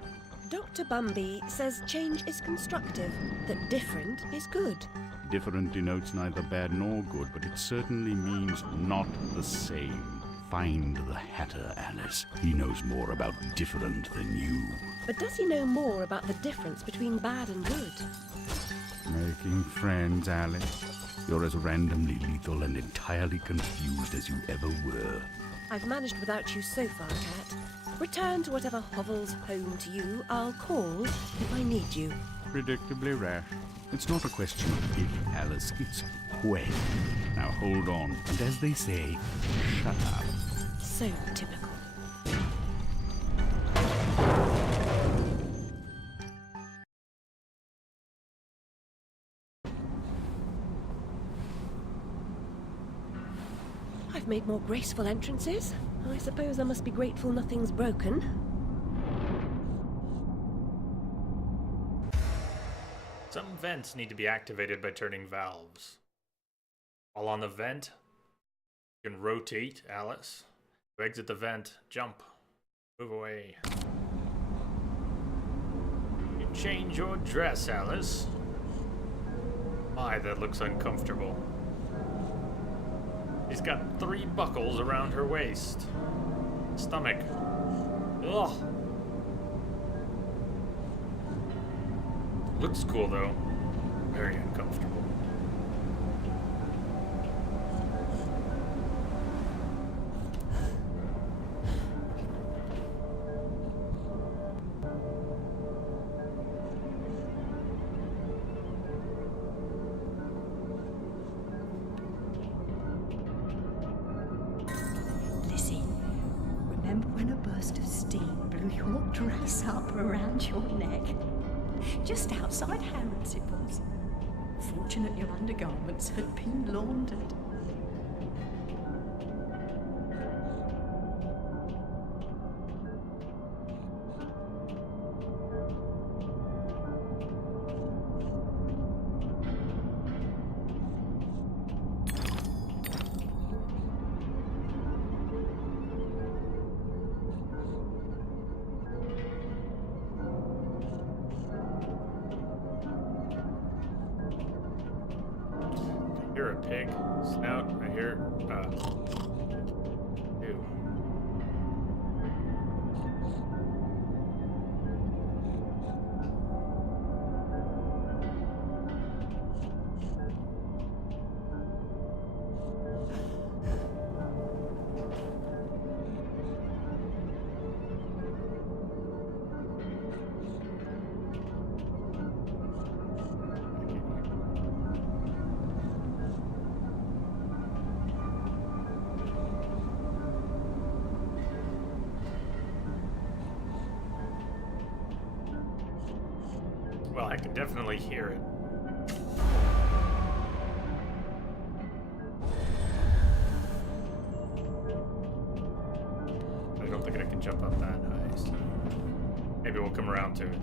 Dr. Bumby says change is constructive, that different is good. Different denotes neither bad nor good, but it certainly means not the same. Find the Hatter, Alice. He knows more about different than you. But does he know more about the difference between bad and good? Making friends, Alice. You're as randomly lethal and entirely confused as you ever were. I've managed without you so far, Cat. Return to whatever hovels home to you. I'll call if I need you. Predictably rash. It's not a question of if, Alice, it's when. Now hold on, and as they say, shut up. So typical. I've made more graceful entrances. I suppose I must be grateful nothing's broken. Some vents need to be activated by turning valves. While on the vent, you can rotate, Alice. To exit the vent, jump. Move away. You can change your dress, Alice. My, that looks uncomfortable. She's got 3 buckles around her waist. Stomach. Ugh. Looks cool though. Very uncomfortable. Lizzie, remember when a burst of steam blew your dress up around your neck? Just outside Harrods it was. Fortunate your undergarments had been laundered. I hear a pig. Snout. I hear, ew. Well, I can definitely hear it. I don't think I can jump up that high, so maybe we'll come around to it.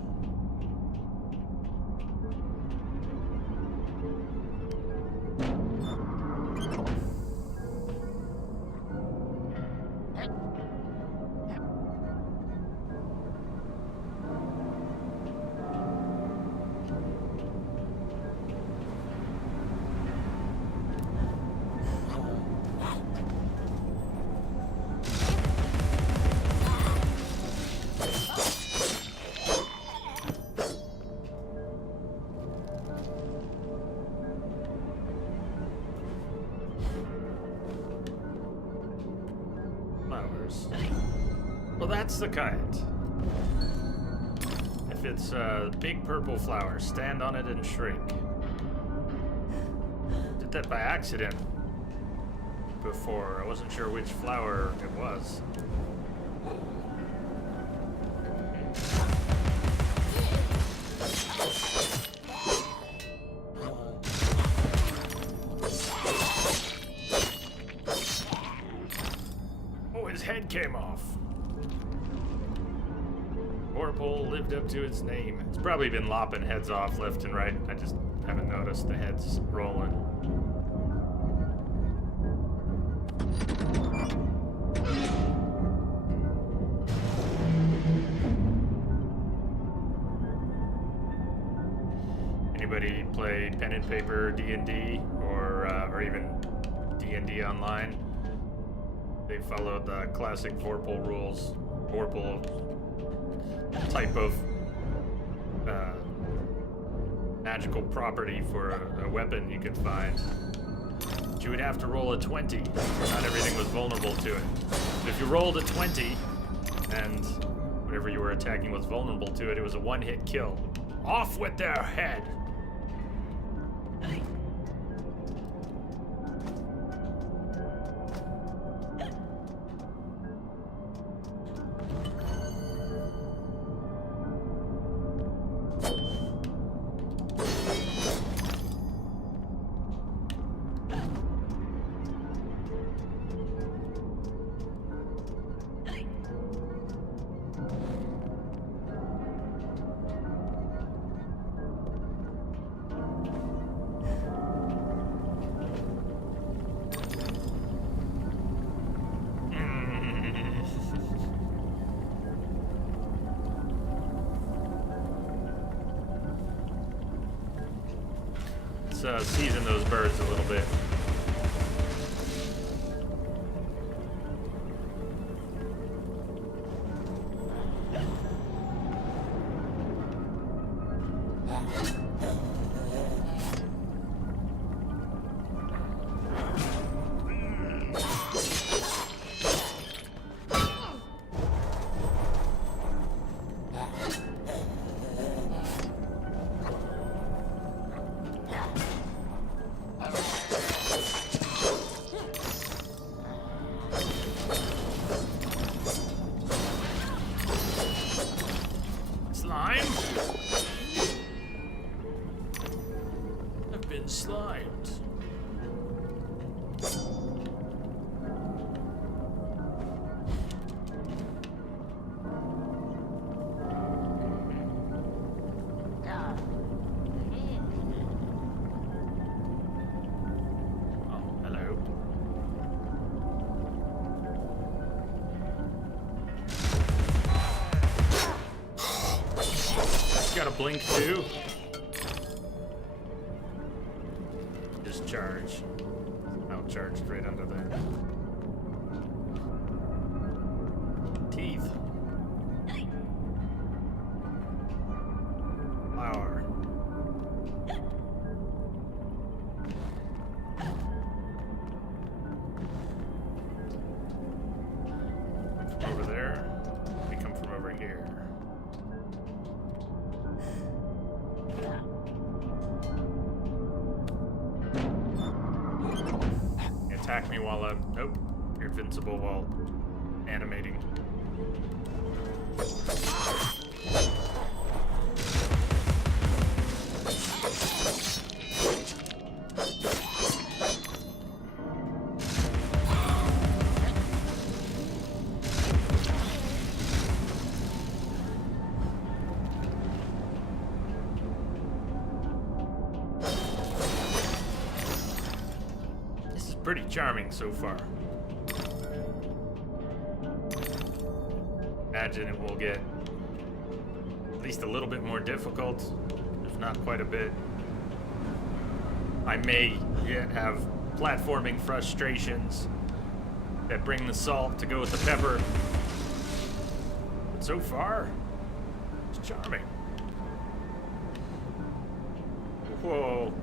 Well, that's the kind. If it's a big purple flower, stand on it and shrink. Did that by accident before. I wasn't sure which flower it was. Oh, his head came off. Vorpal lived up to its name. It's probably been lopping heads off left and right. I just haven't noticed the heads rolling. Anybody play pen and paper D&D or even D&D online? They followed the classic Vorpal rules. Vorpal type of magical property for a weapon you can find. But you would have to roll a 20. Not everything was vulnerable to it. But if you rolled a 20, and whatever you were attacking was vulnerable to it, it was a one-hit kill. Off with their head! Let's season those birds a little bit. Slimed. Oh, hello. Got a blink too. Charge. Outcharged right under there. Teeth. Flower. From over there. We come from over here. Attack me while I'm... Nope. You're invincible while animating. Pretty charming so far. Imagine it will get at least a little bit more difficult, if not quite a bit. I may yet have platforming frustrations that bring the salt to go with the pepper. But so far, it's charming. Whoa.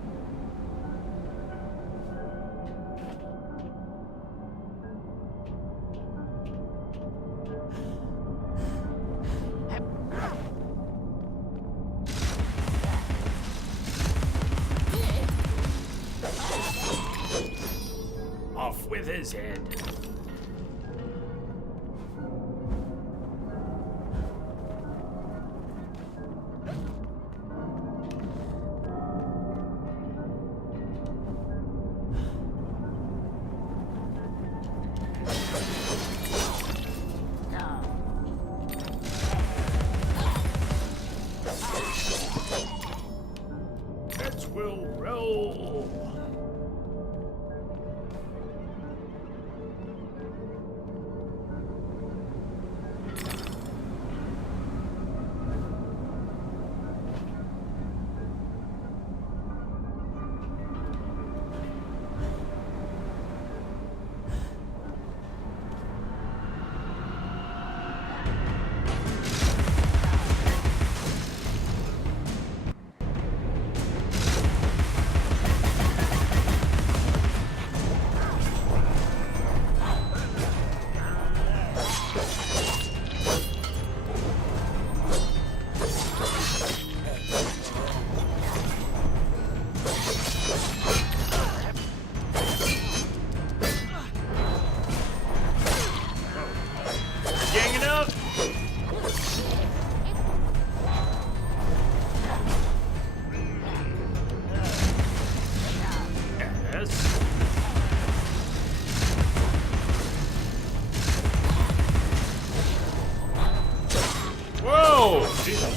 With his head. Let's will roll.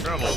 trouble.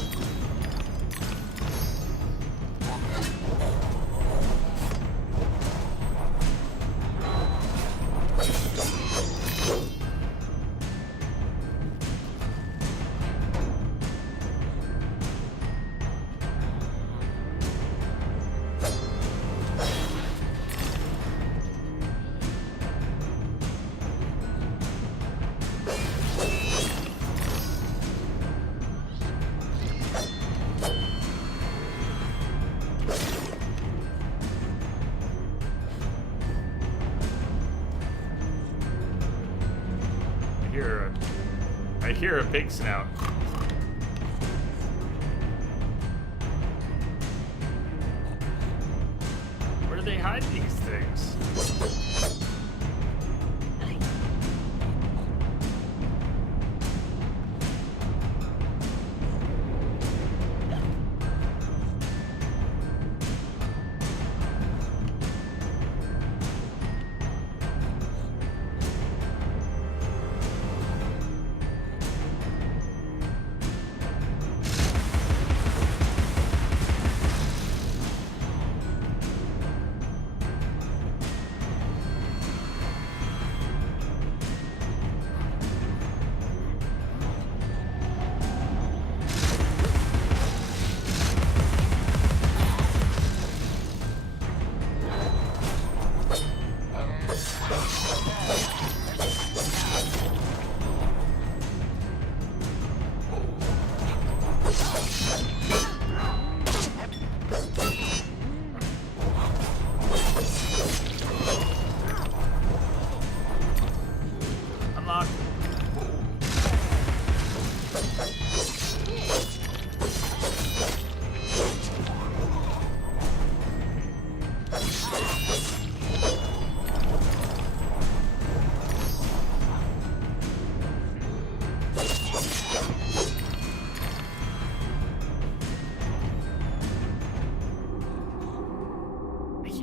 I hear a pig snout. Where do they hide these things?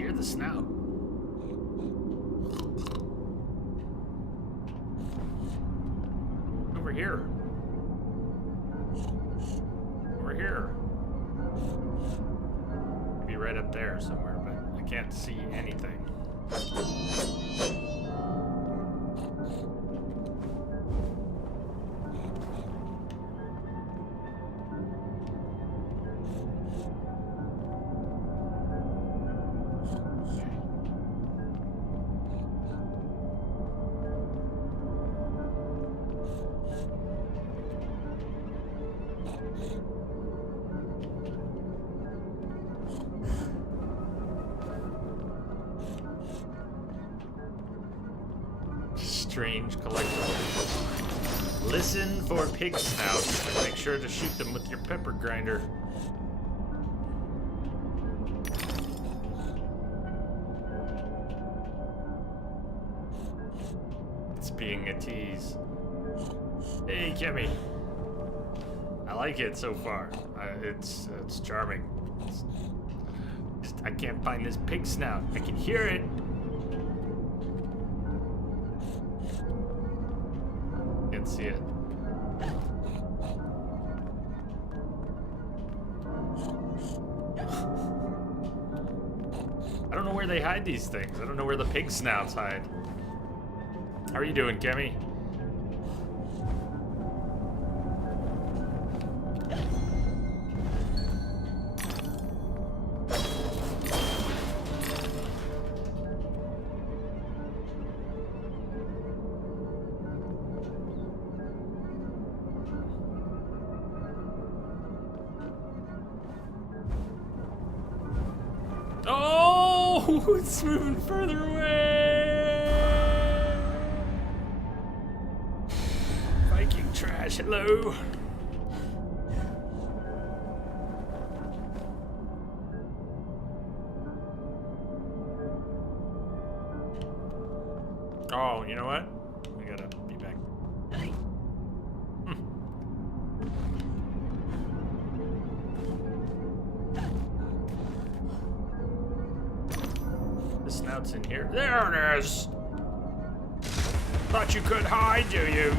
The snout. Over here. Over here. Maybe right up there somewhere, but I can't see anything. Strange collectible. Listen for pig snouts and make sure to shoot them with your pepper grinder. It's being a tease. Hey, Kimmy. I like it so far. It's charming. I can't find this pig snout. I can hear it. Can't see it. I don't know where they hide these things. I don't know where the pig snouts hide. How are you doing, Kemi? Oh, it's moving further away. Viking trash, hello. Oh, you know what? We gotta be back. The snout's in here. There it is! Thought you could hide, do you?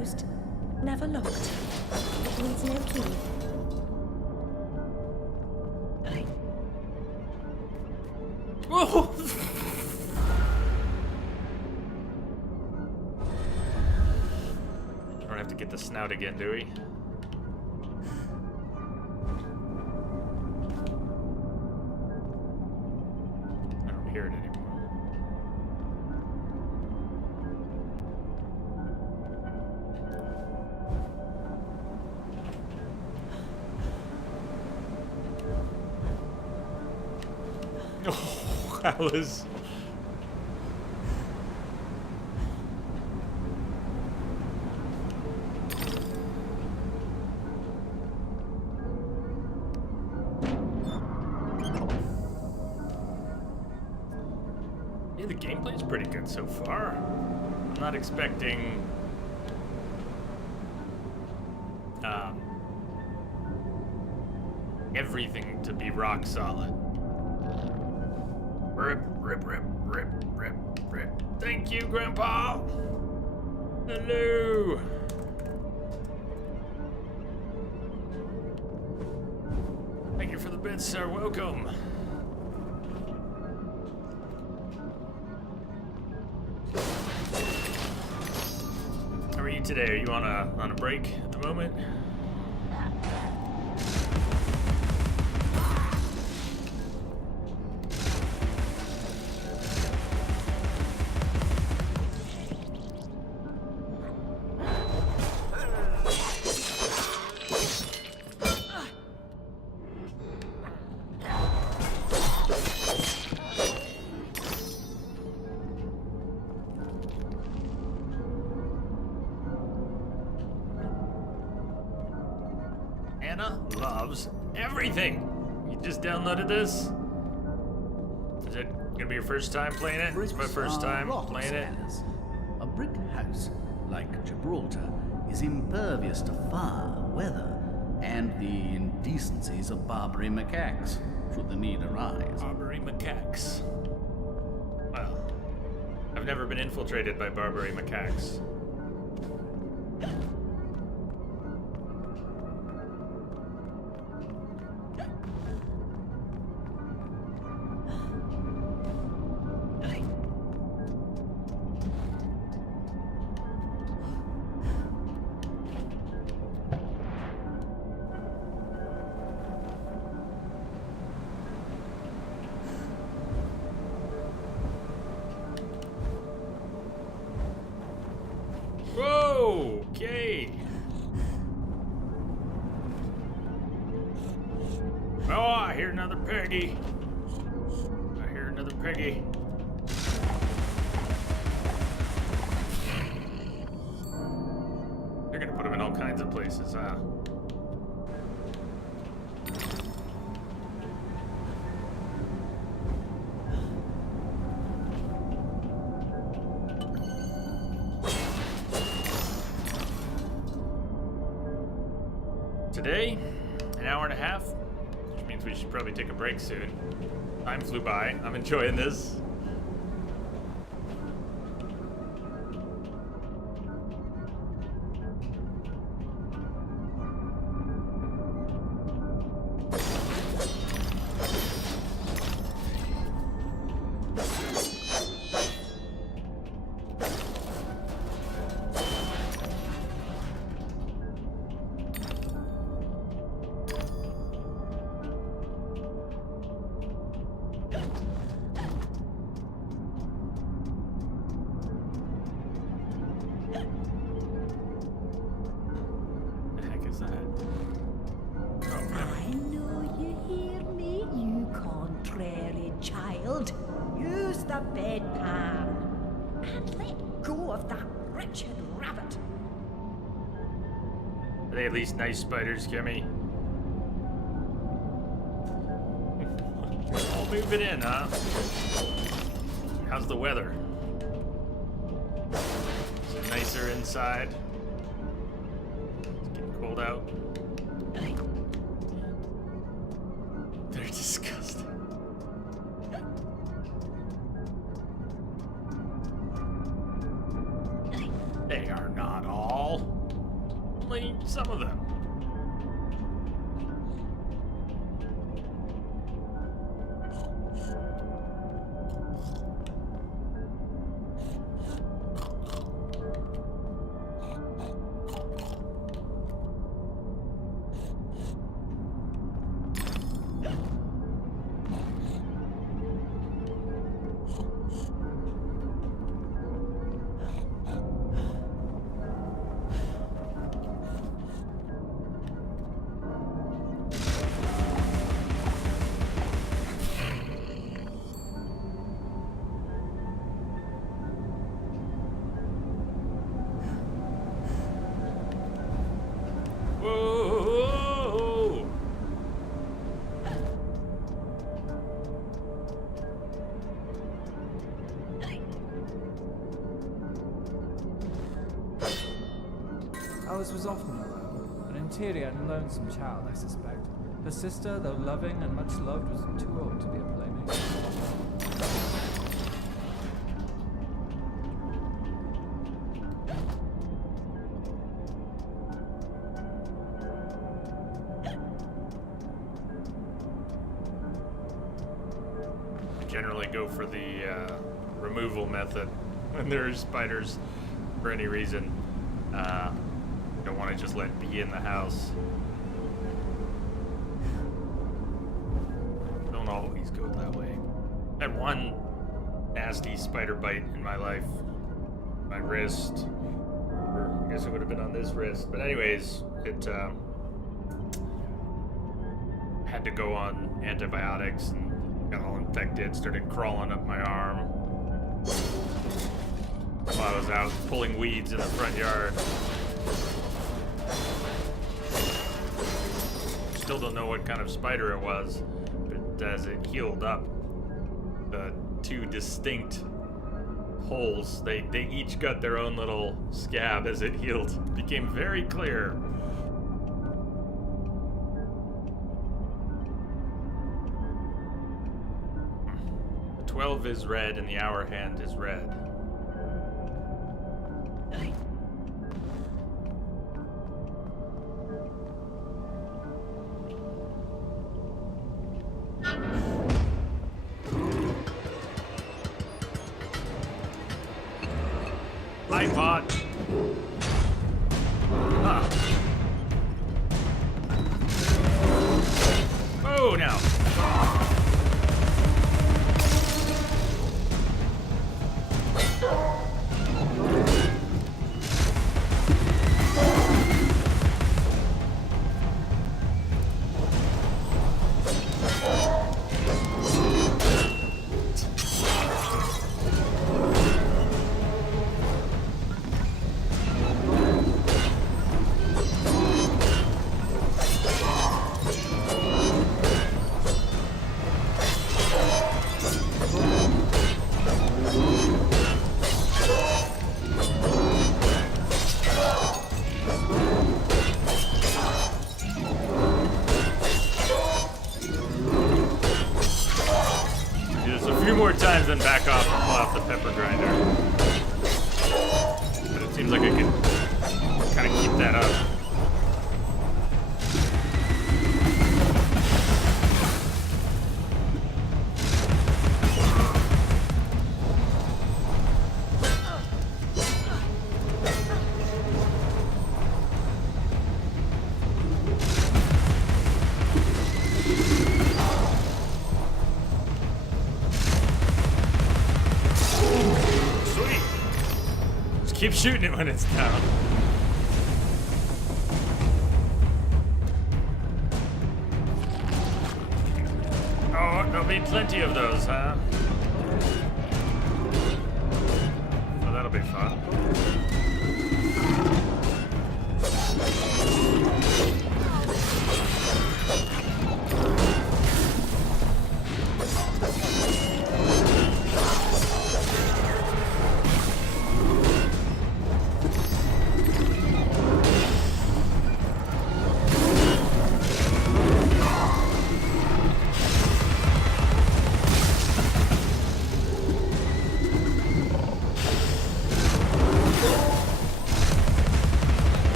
closed. Never locked. It needs no key. Oh! Don't have to get the snout again, do we? I don't hear it anymore. Oh, Alice. Yeah, the gameplay's pretty good so far. I'm not expecting everything to be rock solid. Rip, rip, rip, rip, rip, rip. Thank you, Grandpa. Hello. Thank you for the bid, sir. Welcome. How are you today? Are you on a break at the moment? Anna loves everything. You just downloaded this? Is it gonna be your first time playing it? It's my first time playing it. A brick house, like Gibraltar, is impervious to fire, weather, and the indecencies of Barbary macaques, should the need arise. Barbary macaques. Well, I've never been infiltrated by Barbary macaques. Whoa, okay. Oh, I hear another Peggy. I hear another Peggy. They're gonna put him in all kinds of places, huh? Today, an hour and a half, which means we should probably take a break soon. Time flew by. I'm enjoying this. I know you hear me, you contrary child. Use the bedpan and let go of that wretched rabbit. Are they at least nice spiders, Kimmy? All moving in, huh? How's the weather? Is it nicer inside? It's getting cold out. They're disgusting. They are not all. Some of them. Whoa! Alice was often alone, an interior and lonesome child, I suspect. Her sister, though loving and much loved, was too old to be a playmate. Generally go for the removal method when there's spiders for any reason. Don't want to just let it be in the house. Don't always go that way. I had one nasty spider bite in my life. My wrist. Or I guess it would have been on this wrist. But anyways, it had to go on antibiotics and got all infected, started crawling up my arm while I was out pulling weeds in the front yard. Still don't know what kind of spider it was, but as it healed up, the two distinct holes, they each got their own little scab as it healed. It became very clear. The 12 is red and the hour hand is red. iPod. Huh. Oh, now. Times then back off and pull out the pepper grinder. But it seems like I can kind of keep that up. Keep shooting it when it's down. Oh, there'll be plenty of those, huh? Oh, that'll be fun.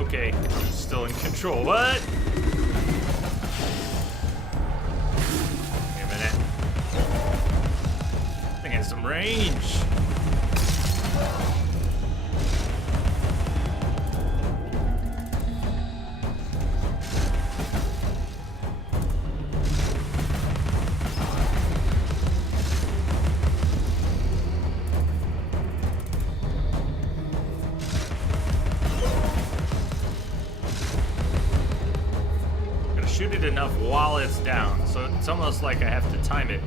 Okay. I'm still in control. What? Wait a minute. I think I have some range. Shoot it enough while it's down, so it's almost like I have to time it.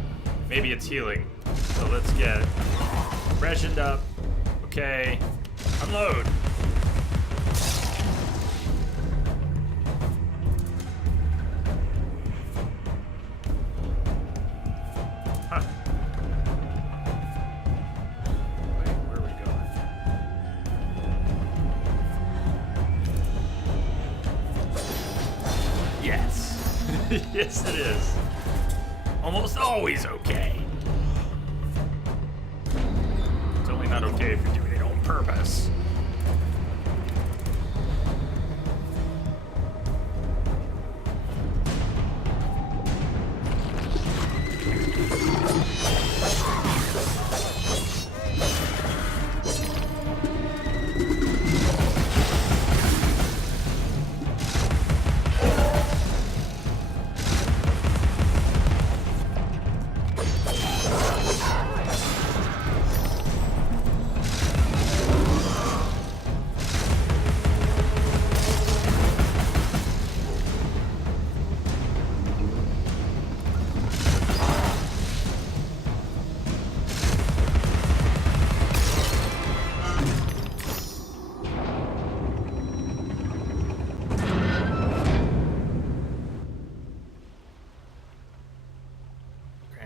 Maybe it's healing. So let's get freshened up. Okay, unload. Huh. Wait, where are we going? Yes. Yes, it is. Almost always okay. It's only not okay if you're doing it on purpose.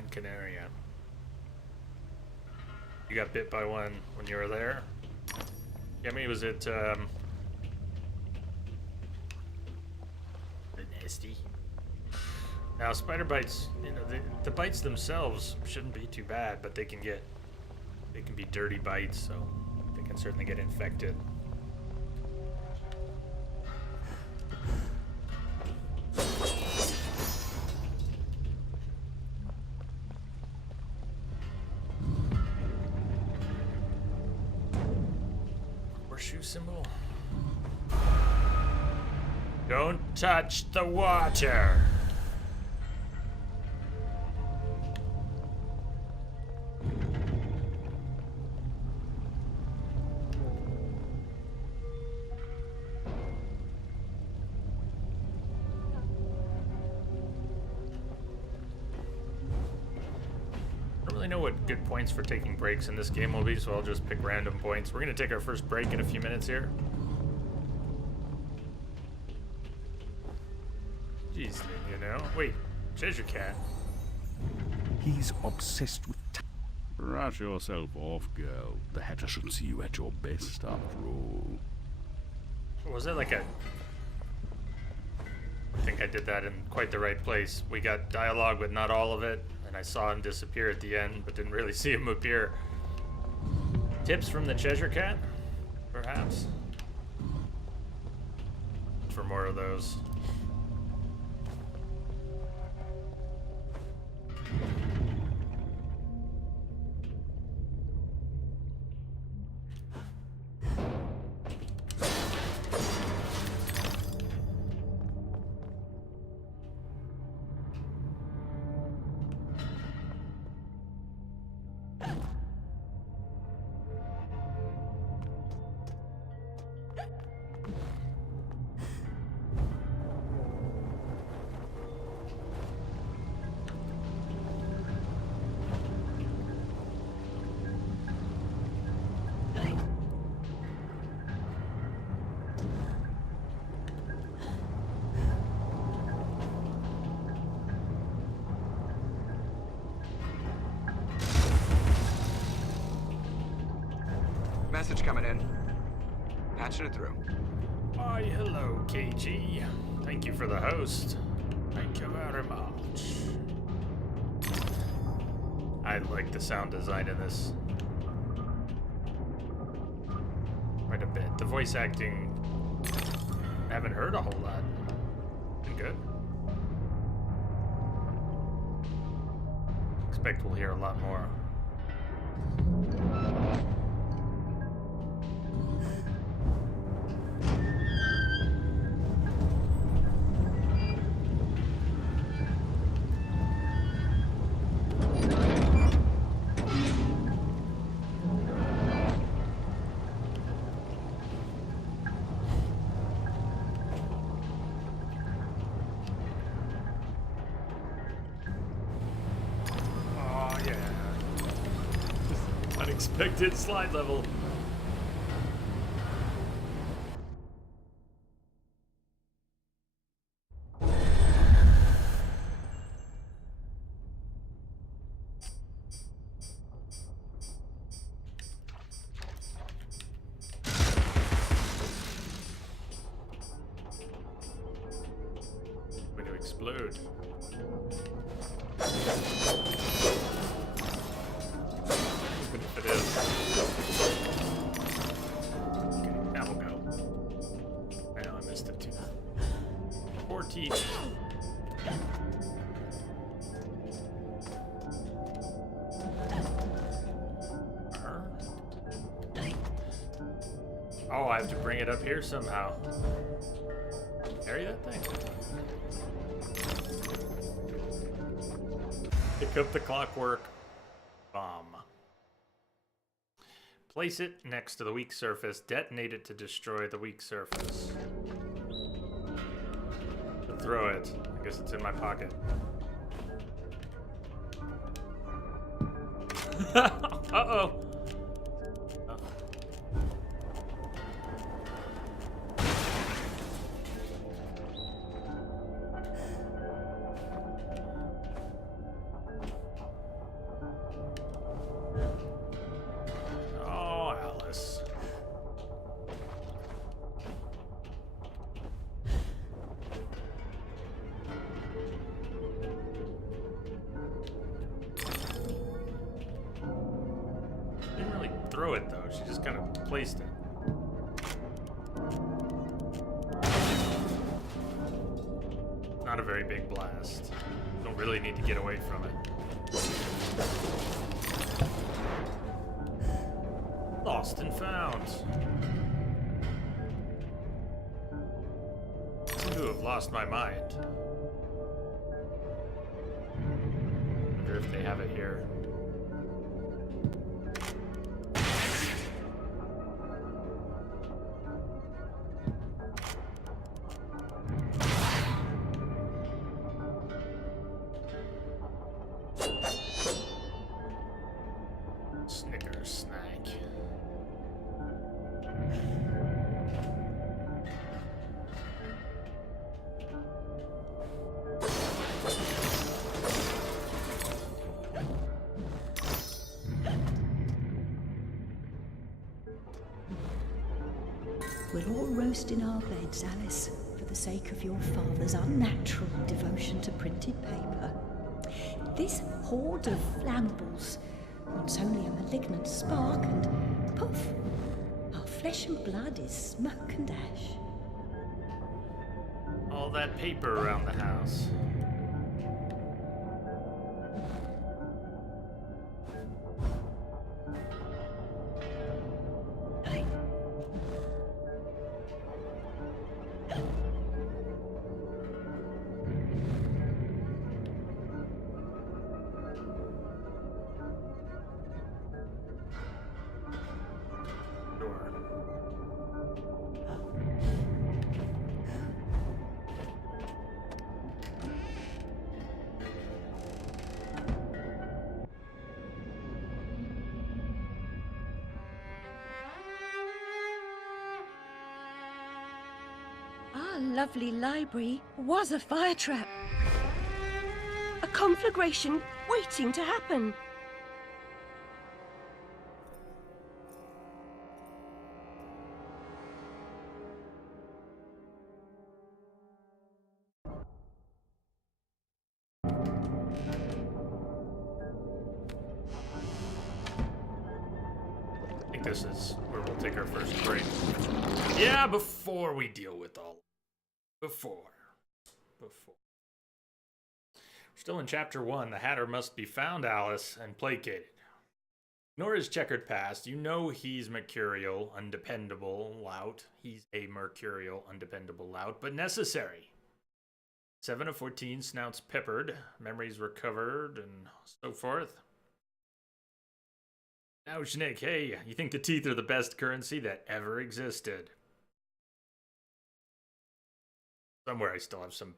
Canaria. You got bit by one when you were there? Yeah, I mean, was it, nasty? Now, spider bites, you know, the bites themselves shouldn't be too bad, but they can be dirty bites, so they can certainly get infected. Horseshoe symbol. Don't touch the water. I don't really know what good points for taking breaks in this game will be, so I'll just pick random points. We're gonna take our first break in a few minutes here. Jeez, you know. Wait, Cheshire Cat. He's obsessed with Brush yourself off, girl. The Hatter should see you at your best, after all. Was that like a... I think I did that in quite the right place. We got dialogue, but not all of it. And I saw him disappear at the end, but didn't really see him appear. Tips from the Cheshire Cat? Perhaps? For more of those. Message coming in. Patching it through. Why, hello, KG. Thank you for the host. Thank you very much. I like the sound design in this quite a bit. The voice acting haven't heard a whole lot. Been good. Expect we'll hear a lot more. Unexpected slide level. Going to explode. It is. Okay, now we'll go. I know I missed it too. 14. Oh, I have to bring it up here somehow. Carry that thing. Pick up the clockwork bomb. Place it next to the weak surface. Detonate it to destroy the weak surface. Throw it. I guess it's in my pocket. Uh-oh. Throw it though, she just kind of placed it. Not a very big blast. Don't really need to get away from it. Lost and found. I seem to have lost my mind. Wonder if they have it here. We'll all roast in our beds, Alice, for the sake of your father's unnatural devotion to printed paper. This hoard of flammables wants only a malignant spark and poof, our flesh and blood is smoke and ash. All that paper around the house. Our lovely library was a fire trap. A conflagration waiting to happen. I think this is where we'll take our first break. Yeah, before we deal with all Before. We're still in chapter 1. The Hatter must be found, Alice, and placated. Ignore his checkered past. You know he's mercurial, undependable lout. He's a mercurial, undependable lout, but necessary. 7 of 14, snouts peppered, memories recovered, and so forth. Ouch, Nick, hey, you think the teeth are the best currency that ever existed? Somewhere I still have some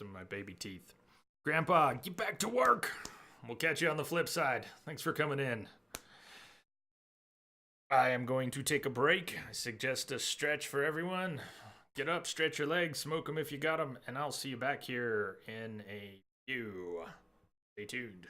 of my baby teeth. Grandpa, get back to work! We'll catch you on the flip side. Thanks for coming in. I am going to take a break. I suggest a stretch for everyone. Get up, stretch your legs, smoke them if you got them, and I'll see you back here in a few. Stay tuned.